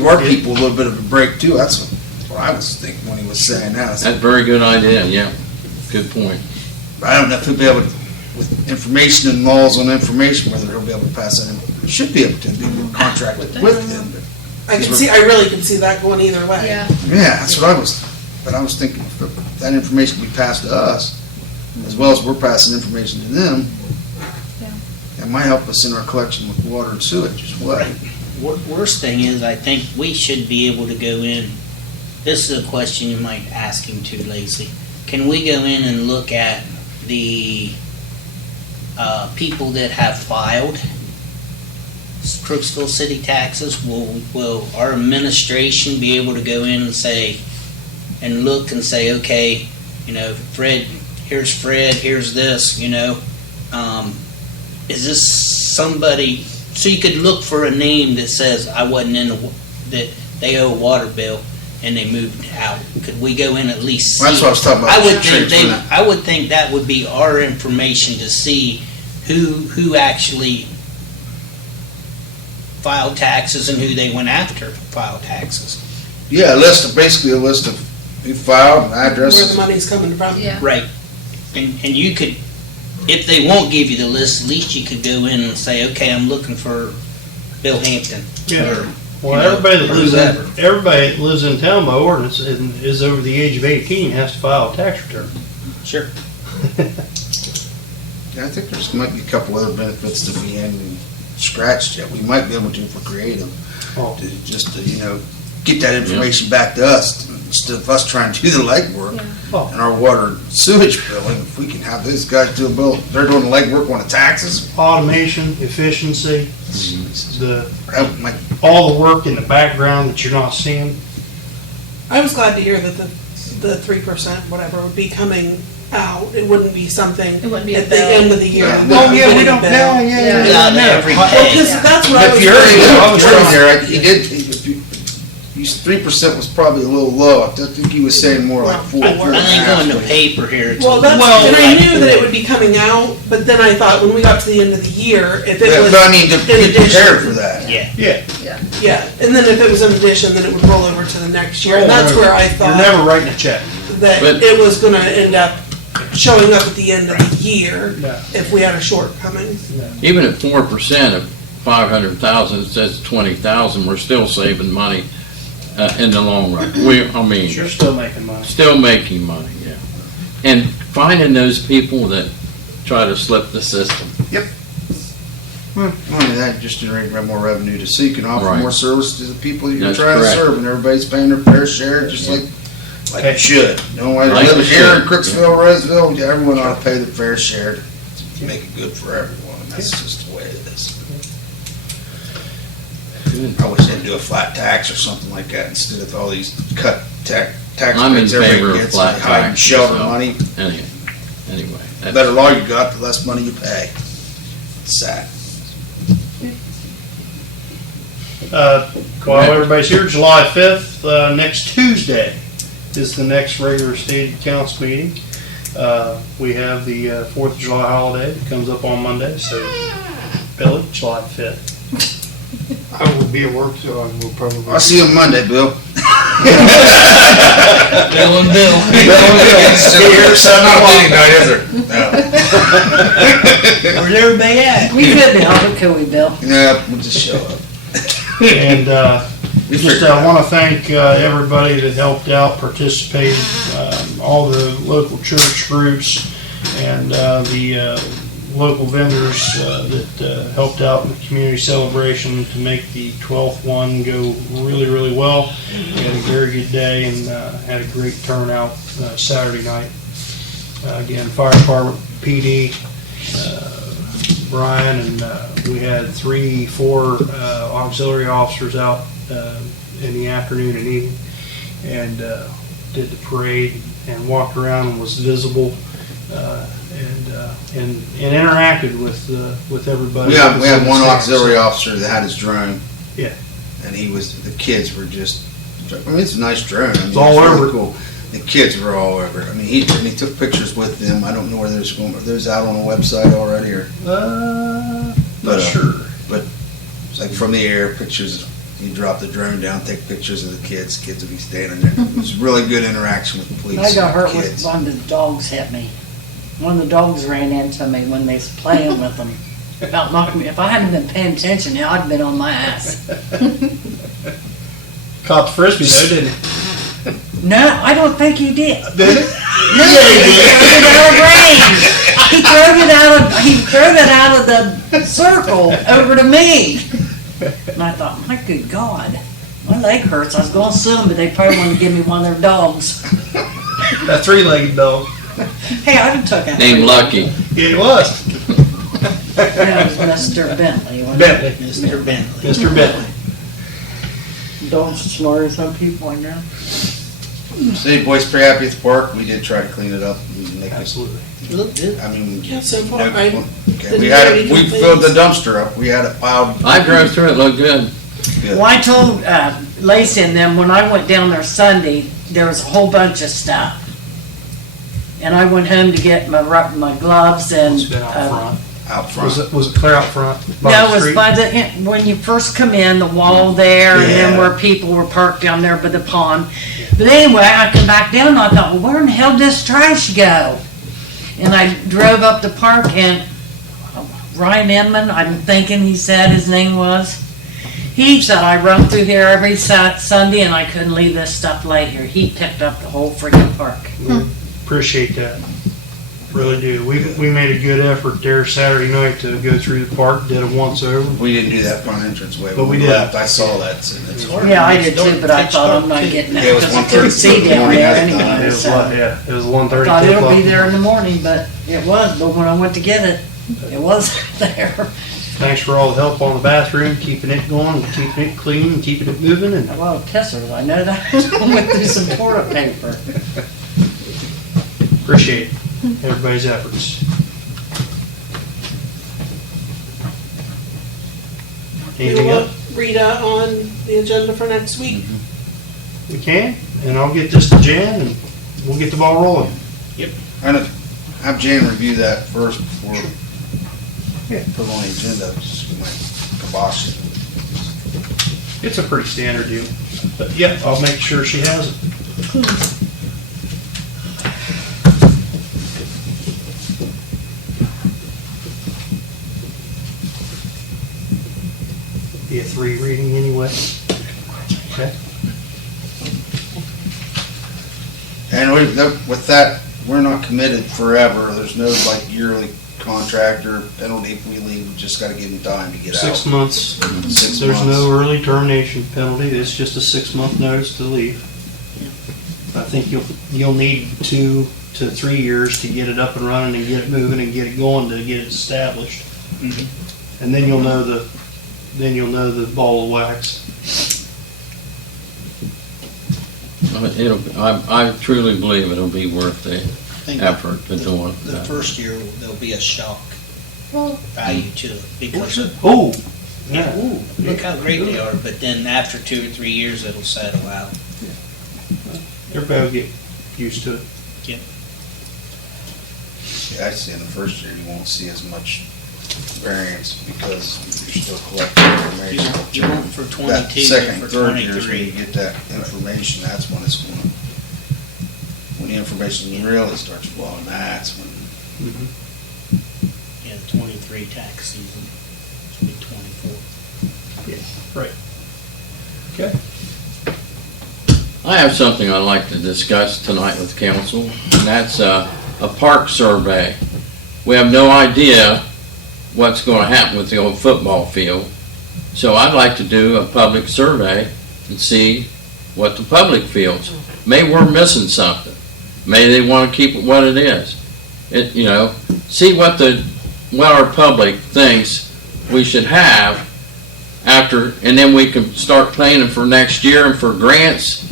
our people a little bit of a break too. That's what I was thinking when he was saying that. That's a very good idea, yeah. Good point. I don't know if he'll be able to, with information and laws on information, whether he'll be able to pass that in. He should be able to be contracted with them. I really can see that going either way. Yeah. Yeah, that's what I was thinking. If that information can be passed to us, as well as we're passing information to them, that might help us in our collection with water and sewage as well. Worst thing is, I think we should be able to go in, this is a question you might ask him too, Lacey. Can we go in and look at the people that have filed Crooksville city taxes? Will our administration be able to go in and say, and look and say, okay, you know, Fred, here's this, you know, is this somebody, so you could look for a name that says I wasn't that they owe a water bill and they moved out. Could we go in at least see? Well, that's what I was talking about. I would think that would be our information to see who actually filed taxes and who they went after filed taxes. Yeah, basically a list of who filed and addresses. Where the money's coming from. Yeah. Right. And you could, if they won't give you the list, at least you could go in and say, okay, I'm looking for Bill Hampton. Yeah. Or, Well, everybody that lives in town by ordinance and is over the age of 18 has to file a tax return. Sure. Yeah, I think there's might be a couple other benefits that we haven't scratched yet. We might be able to if we're creative. Just to, you know, get that information back to us instead of us trying to do the legwork and our water and sewage billing. If we can have those guys do a bill, they're doing the legwork on the taxes. Automation, efficiency, all the work in the background that you're not seeing. I was glad to hear that the 3%, whatever, would be coming out. It wouldn't be something It wouldn't be a at the bill. end of the year. Yeah. It wouldn't be yeah, we getting don't billed. know, Out of every Well, pay. 'cause that's what I If was. you heard thinking. there, he did, 3% was probably a little low. I think he was saying more like 4, Well, 4 and a I think half. on the paper here. it's Well, that's, well, and I like knew that it four. would be coming out, but then I thought when we got to the end of the year, if it Yeah, was. but I mean, to in be prepared addition- for that. Yeah. Yeah, and then if it was in addition, then it would roll over to the next year, and that's where I You're thought never writing a check. that But- it was gonna end up showing up at the end of the year No. if we had a shortcoming. Even at 4% of 500,000, it says 20,000, we're still saving money, in the long run. You're still making money. Still making money, yeah. And finding those people that try to slip the system. Not only that, just generate more revenue to seek and offer Right. more service to the people you're That's trying correct. to serve, and everybody's paying their fair share, just like it should. You know, Like live it here in should, Crooksville, Resville, yeah, everyone ought to pay their fair share to make it good for everyone, and that's just the way it is. I wish they'd do a flat tax or something like that instead of all these cut tax I'm in rates favor everybody of gets, flat and hiding tax. shelter so, money. Anyway, The that's- better law you got, the less money you pay. It's sad. While everybody's here, July 5th, next Tuesday is the next regular state council meeting. We have the 4th of July holiday that comes up on Monday, so Billy, July 5th. I will be at work, so I will probably. I'll see you on Monday, Bill. Bill and Bill. It's not a meeting night, is there? Where's everybody at? We could be, how could we, Bill? Yeah, we'll just show up. And We just figured it out. want to thank everybody that helped out, participated, all the local church groups and the local vendors that helped out in the community celebration to make the 12th one go really, really well. We had a very good day and had a great turnout Saturday night. Again, Fire Department, PD, Brian, and we had 3-4 auxiliary officers out in the afternoon and evening, and did the parade and walked around and was visible and interacted with everybody. We have one That was in the auxiliary stands. officer that had his drone. Yeah. And the kids were just, I mean, it's a nice drone. I mean, It's all really over. cool. The kids were all over. I mean, he took pictures with them. I don't know whether there's out on the website already or. Not sure. But it's like from the air, pictures. You drop the drone down, take pictures of the kids. Kids would be standing there. It was really good interaction with the police. I got hurt and when kids. one of the dogs hit me. One of the dogs ran into me when they was playing with them. About knocked me. If I hadn't been paying attention, I'd been on my ass. Caught the frisbee though, didn't he? No, I don't think he did. Did it? No, he threw it out of range. He threw it out of the circle over to me. And I thought, my good God, my leg hurts. I was going to sue them, but they probably wanted to give me one of their dogs. That 3-legged dog. Hey, I done took out. Named Lucky. Yeah, it was. That was Mr. Bentley. wasn't it? Bentley. Mr. Bentley. Mr. Bentley. Dogs are smarter than some people I know. See, boys, pretty happy at the park. We did try to clean it up. And make Absolutely. It looked good. I mean, Yeah, so far, no- I okay, didn't we hear had any we complaints. filled the dumpster up. We had it piled. I drove through it, looked good. Good. Well, I told Lacey and them, when I went down there Sunday, there was a whole bunch of stuff. And I went home to get my gloves and. It's been out front. Out front. Was it clear out front? By No, the it was street? by when you first come in, the wall there, and then Yeah. where people were parked down there by the pond. But anyway, I come back down and I thought, well, where in the hell did this trash go? And I drove up the park and Ryan Inman, I'm thinking he said his name was, he said, I run through here every Sunday and I couldn't leave this stuff lay here. He picked up the whole freaking park. Appreciate that. Really do. We made a good effort there Saturday night to go through the park, did a once over. We didn't do that front entrance way. But we When did. left, I saw that. So that's Yeah, I did too, but I thought I'm not getting that Yeah, it was because I 1:30 couldn't see down morning there at the time. It anyway. was So. yeah, it was 1:30. Thought 2 it'll be o'clock. there in the morning, but it was, but when I went to get it, it wasn't there. Thanks for all the help on the bathroom, keeping it going, keeping it clean, and keeping it moving, and Well, kissers, I know that. I went through some toilet paper. appreciate it. everybody's efforts. Anything We else? want Rita on the agenda for next week. We can, and I'll get this to Jan, and we'll get the ball rolling. Kind of have Jan review that first before Yeah. put it on the agenda, just like kibosh it. It's a pretty standard deal, but yeah, I'll make sure she has it. Be a 3 reading anyway. Okay. And with that, we're not committed forever. There's no like yearly contract or penalty if we leave. We just gotta give them time to get out. 6 months. 6 There's months. no early termination penalty. It's just a 6-month notice to leave. I think you'll need 2 to 3 years to get it up and running and get it moving and get it going to get it established. And then you'll know the ball of wax. I truly believe it'll be worth the think effort to do it. The first year, there'll be a shock value to it because of, Oh, yeah, look how great they are, but then after 2 or 3 years, it'll settle out. everybody will get used to it. Yeah, I see in the first year, you won't see as much variance because you're still collecting information. You won't for 22, That second, for third year is when 23. you get that information, that's when it's going, when the information really starts flowing, that's when. Yeah, the 23 tax season, it'll be 24. Yeah, right. Okay. I have something I'd like to discuss tonight with council, and that's a park survey. We have no idea what's going to happen with the old football field, so I'd like to do a public survey and see what the public feels. Maybe we're missing something. Maybe they want to keep it what it is. See what our public thinks we should have after, and then we can start planning for next year and for grants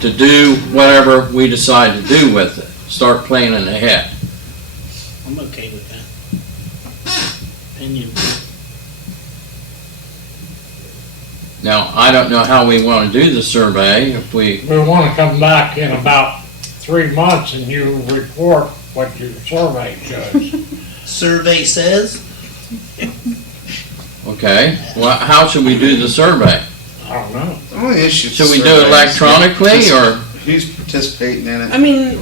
to do whatever we decide to do with it. Start planning ahead. I'm okay with that. Opinion. Now, I don't know how we want to do the survey, if we, We want to come back in about 3 months and you report what your survey shows. Survey says, okay, well, how should we do the survey? I don't know. The only issue. Should we do it electronically, or? Who's participating in it? I mean,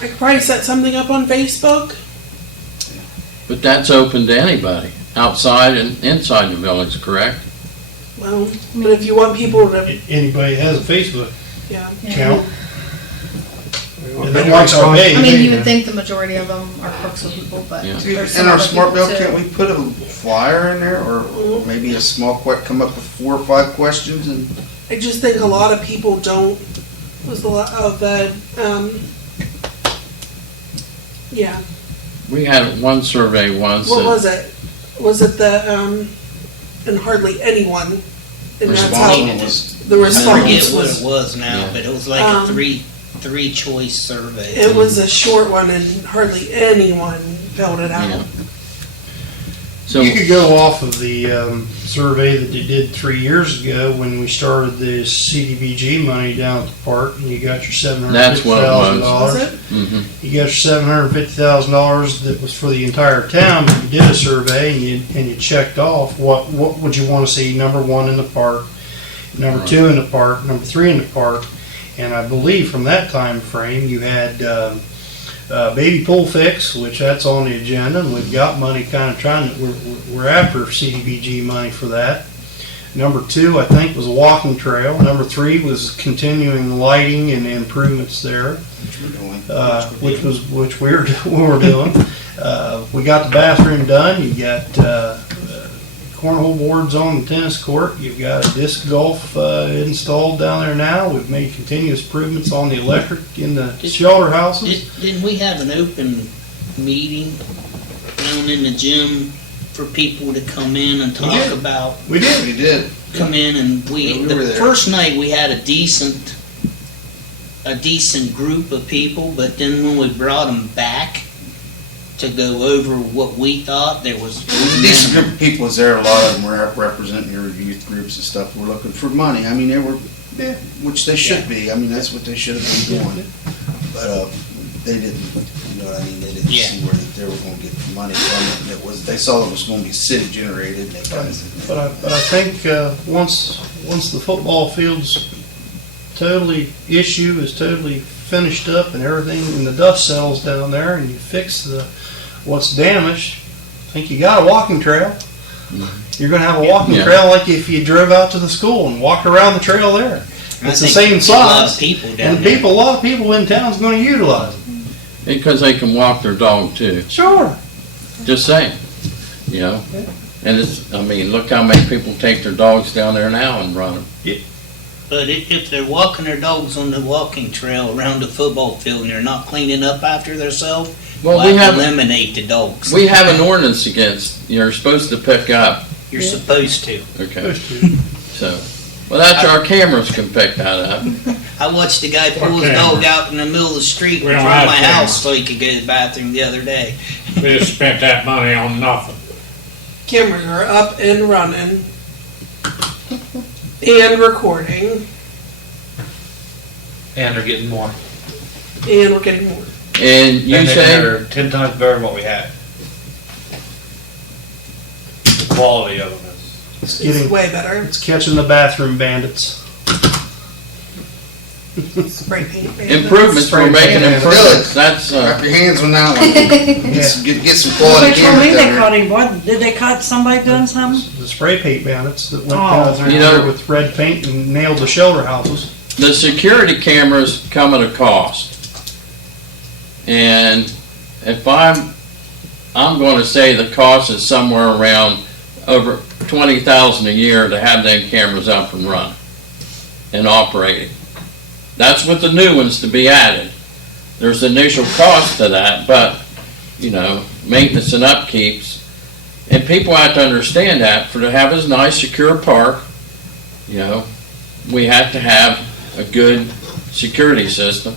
I could probably set something up on Facebook. But that's open to anybody, outside and inside the village, correct? Well, but if you want people to, Anybody has a Facebook yeah. account. And that likes our page. I mean, you would think the majority of them are Crooksville people, but Yeah. there's In some our other smart people bill, too. can't we put a flyer in there or maybe a small come up with 4 or 5 questions and I just think a lot of people don't, was a lot of the, yeah. We had one survey once. What was it? Was it the, and hardly anyone, and that's how, responsible was? the I response forget what was, it was now, Yeah. but it was like a three choice survey. it was a short one and hardly anyone filled it Yeah. out. So, You could go off of the survey that they did 3 years ago when we started the CDBG money down at the park, and you got your That's what it was. $750,000. Was it? mhm. You got your $750,000 that was for the entire town, but you did a survey and you checked off what would you want to see, number 1 in the park, number 2 in the park, number 3 in the park, and I believe from that time frame you had baby pool fix, which that's on the agenda, and we've got money kind of we're after CDBG money for that. Number 2, I think, was a walking trail. Number 3 was continuing lighting and improvements there, which we're doing. We got the bathroom done. You got cornhole boards on the tennis court. You've got a disc golf installed down there now. We've made continuous improvements on the electric in the shelter houses. Didn't we have an open meeting down in the gym for people to come in and talk about? We did. We did. Come in and Yeah, we the were there. first night we had a decent group of people, but then when we brought them back, to go over what we thought. There was. A decent group of people was there. A lot of them were representing your youth groups and stuff. Were looking for money. I mean, they were, which they should be. I mean, that's what they should have been doing. But they didn't. You know what I mean? They didn't see where they were going to get the money from it. It was. They saw it was going to be city generated. And they kind of. But I think once the football field's is totally finished up and everything, and the dust settles down there, and you fix what's damaged, I think you got a walking trail. You're going to have a walking trail like if you drove out to the school and walked around the trail there. It's the same size, and a lot of people in town is going to utilize it. Because they can walk their dog too. Sure. Just saying, you know. And it's, I mean, look how many people take their dogs down there now and run them. But if they're walking their dogs on the walking trail around the football field and they're not cleaning up after themselves, well, we have eliminate the dogs. We have an ordinance against, you're supposed to pick up. You're supposed to. Okay. So, well, that's our cameras can pick that up. I watched the guy pull his dog out in the middle of the street in front of my house so he could go to the bathroom the other day. We just spent that money on nothing. Cameras are up and running and recording, And they're getting more. and we're getting more. And you And say? they're 10 times better than what we had. The quality of them is. It's way better. It's catching the bathroom bandits. Spray paint. Improvements, we're making improvements. That's, wrap your hands on that one. Get some quality They told me cameras they down caught him. What, did they catch somebody doing something? The spray paint bandits that went down through You know- there with red paint and nailed the shelter houses. the security cameras come at a cost. And if I'm going to say the cost is somewhere around over $20,000 a year to have them cameras up and running and operating. That's with the new ones to be added. There's initial cost to that, but, you know, maintenance and upkeeps. And people have to understand that to have a nice, secure park, you know, we have to have a good security system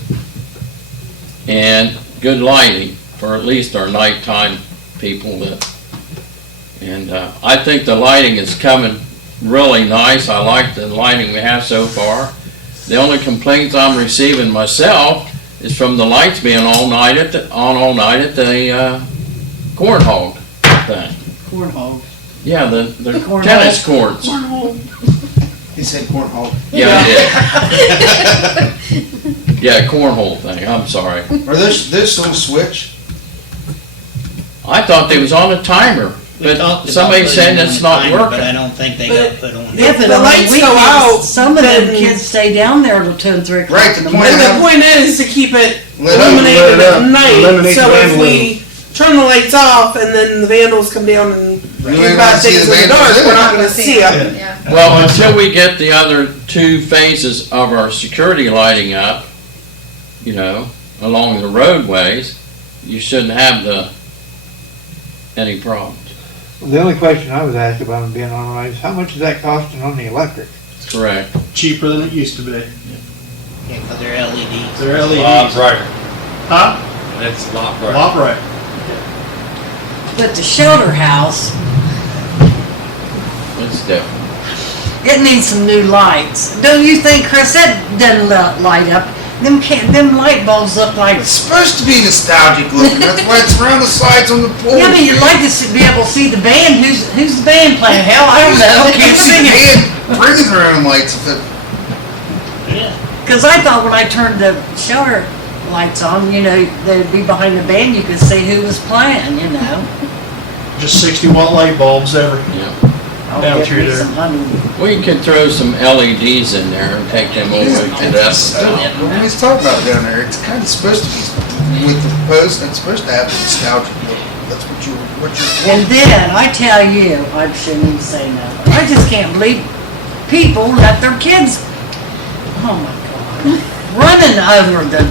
and good lighting for at least our nighttime people. And I think the lighting is coming really nice. I like the lighting we have so far. The only complaints I'm receiving myself is from the lights being on all night at the cornhole thing. Cornhole. Yeah, the tennis courts. Cornhole. He said cornhole. Yeah, I did. Yeah, cornhole thing. I'm sorry. Are those still switch? I thought they was on a timer, but somebody saying it's not working. But I don't think they got put on. If the lights go out, some of them then- kids stay down there till 2 and 3 o'clock Right, in the the morning. And the point is to keep it Lit up. illuminated Lit at up. night, Eliminate so the if we turn the lights off and then the vandals come down and do ain't bad gonna see things the in the vandals dark, either. we're not gonna see them. Yeah. Well, until we get the other 2 phases of our security lighting up, you know, along the roadways, you shouldn't have any problems. The only question I was asked about them being on lights, how much is that costing on the electric? Correct. Cheaper than it used to be. Yeah, because they're LEDs. They're A lot LEDs. brighter. Huh? It's a lot A brighter. lot brighter. But the shelter house, It's different. it needs some new lights. Don't you think, Chris? That doesn't light up. Them light bulbs look like. It's supposed to be nostalgic looking. That's why it's around the sides on the pole. Yeah, I mean, you'd like to be able to see the band. Who's the band playing? Hell, I don't know. I can't see the band bringing their own lights. Because I thought when I turned the shelter lights on, you know, they'd be behind the band. You could see who was playing. You know. Just 60-watt light bulbs every. Yeah. I'll Down get through me there. some honey. We could throw some LEDs in there and take them over to dust. When we talk about down there, it's kind of supposed to be with the post. It's supposed to have the nostalgic look. That's what you're. And then I tell you, I shouldn't even say nothing. I just can't believe people let their kids. Oh my God, running over the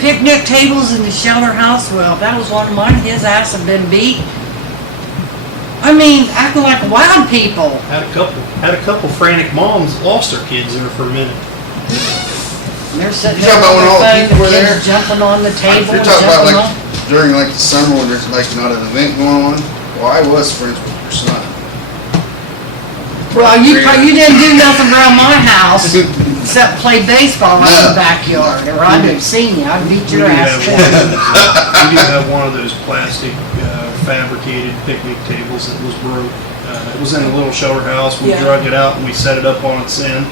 picnic tables in the shelter house. Well, that was one of mine. His ass had been beat. I mean, acting like wild people. Had a couple frantic moms lost their kids there for a minute. And they're sitting You there talking about on when all their the phone, people were the there? kids jumping on the table. You're talking about jumping like on- during like the summer when there's like not an event going on, well, I was friends with your son. Well, you didn't do nothing around my house except play baseball around the backyard, or I'd have seen you, I'd beat your ass. We do have one of those plastic fabricated picnic tables that was broke. It was in a little shelter house. We Yeah. drug it out and we set it up on its end,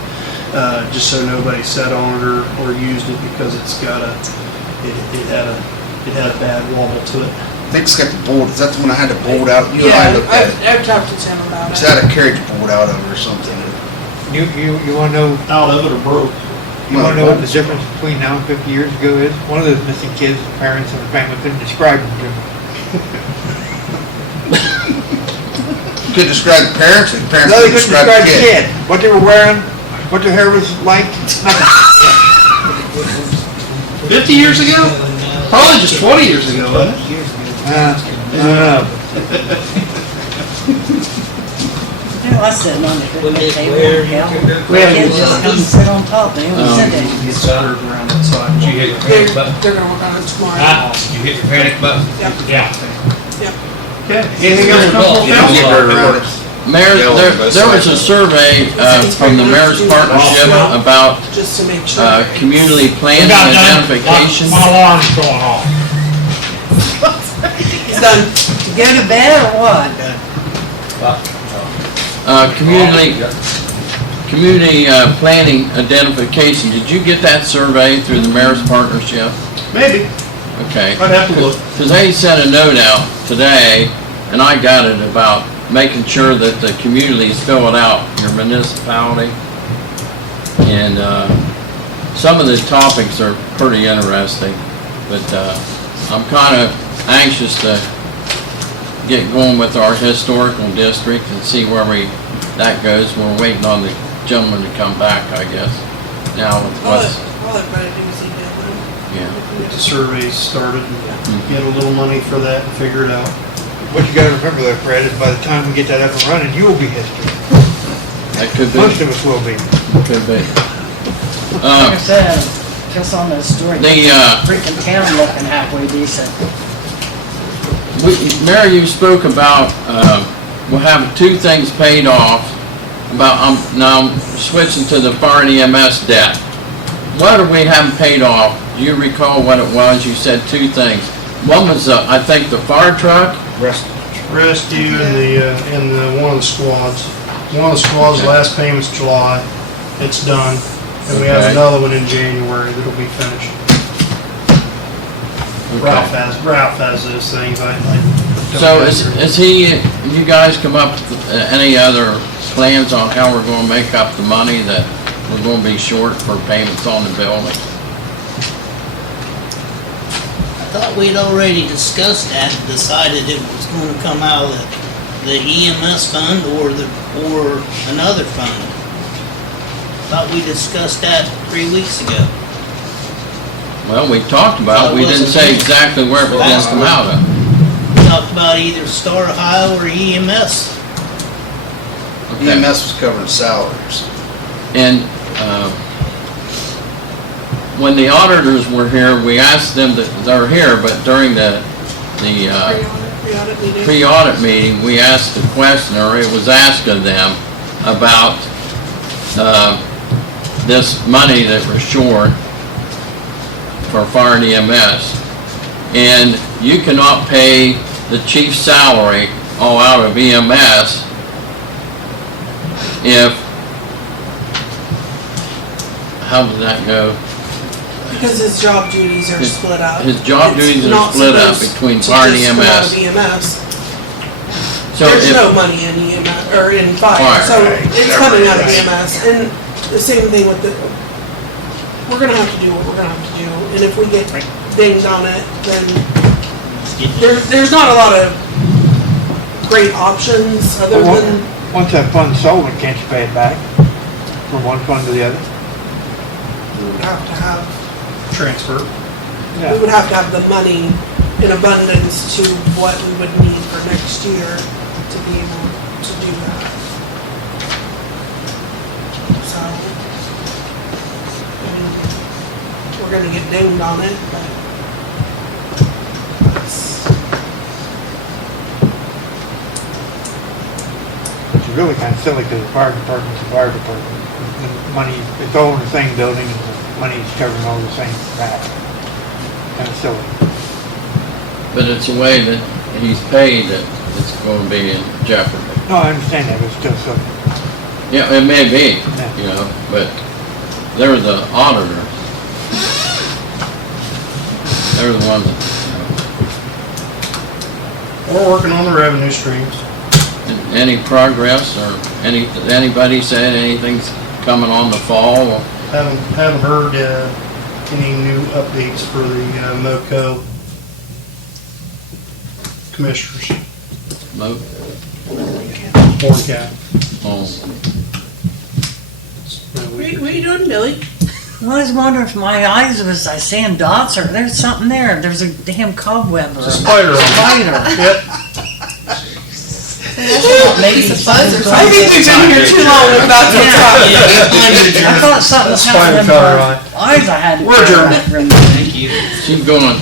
just so nobody sat on it or used it, because it had a bad wobble to it. I think it's got the bolt, is that the one I had to bolt out? You and I Yeah, looked at it. I've talked to Tim about It's it. had a carriage bolt out of it or something. You wanna know, Out of it or broke. you wanna know what the difference between now and 50 years ago is? One of those missing kids, the parents and the family couldn't describe them to me. You could describe the parents, and the parents No, they couldn't couldn't describe the describe the kid. kid, what they were wearing, what their hair was like. 50 years ago? Probably just 20 years ago, wasn't it? I don't know. I sit on the picnic table, where you hell, can do- kids just come sit on top, they don't sit there. It's centered around that side. Did you hit your panic button? They're gonna work on it tomorrow. Did you hit your panic button? Yeah. Okay, anything else come from Yeah. council? Mayor, there was a survey from the Mayor's Partnership about Just to make sure. community planning Got and done. identification. My alarm's going off. He's done. To go to bed or what? Community planning identification. Did you get that survey through the Mayor's Partnership? Maybe. Okay. I'd have to look. Because they sent a note out today, and I got it, about making sure that the communities fill it out, your municipality. And some of the topics are pretty interesting, but I'm kind of anxious to get going with our historical district and see where that goes. We're waiting on the gentleman to come back, I guess. Now, with what's, All everybody do is email them. yeah. Get the surveys started and get a little money for that and figure it out. What you gotta remember though, Fred, is by the time we get that up and running, you will be history. That could be. Most of us will be. Could be. Like I said, just on the story, The, freaking town looking halfway decent. Mary, you spoke about, we'll have 2 things paid off, about, now I'm switching to the fire and EMS debt. What are we having paid off? Do you recall what it was? You said 2 things. One was, I think, the fire truck. Rescue and one of the squads. One of the squads, last payment's July. It's done. And we have Okay. another one in January that'll be finished. Ralph has those things. I So is you guys come up with any other plans on how we're gonna make up the money that we're gonna be short for payments on the building? I thought we'd already discussed that and decided it was gonna come out of the EMS fund or another fund. Thought we discussed that 3 weeks ago. Well, we talked about it, we didn't say exactly where it was gonna come out of. We talked about either Star Ohio or EMS. Okay. EMS was covering salaries. And, when the auditors were here, we asked them they're here, but during the Pre-audit meeting. pre-audit meeting, we asked the question, or it was asked of them, about, this money that was short for fire and EMS. And you cannot pay the chief's salary all out of EMS if, how does that go? Because his job duties are split up. His job It's duties are not split up supposed between to fire and just come out of EMS. EMS. So There's if, no money in EMS, or in fire, Fire, so right. it's coming out of EMS. And the same thing with we're gonna have to do what we're gonna have to do. And if we get dinged on it, then there's not a lot of great options other Well, than, Once that fund's sold, can't you pay it back from one fund to the other? we would have to have, transfer. Yeah. we would have to have the money in abundance to what we would need for next year to be able to do that. So, I mean, we're gonna get dinged on it, but that's really kind of silly because the fire department's the fire department. The money, it's all in the same building and the money's covering all the same crap. Kind of silly. But it's a way that he's paid that it's going to be in jeopardy. No, I understand that, but it's still silly. Yeah, it may be, you know, but they're the auditor. They're the ones that, We're working on the revenue streams. any progress or anybody said anything's coming on the fall? Or Haven't heard any new updates for the MoCo commissioners. Horn cap. Oh, What are you doing, Billy? Well, I was wondering if my eyes was I seeing dots or there's something there. There's a damn cobweb or It's a spider. spider. Yep. Maybe some fuzz or I something. think we've been here too long without to talk. I thought something was Spider happening. color My eyes I had. We're adjourned. Thank you. keep going.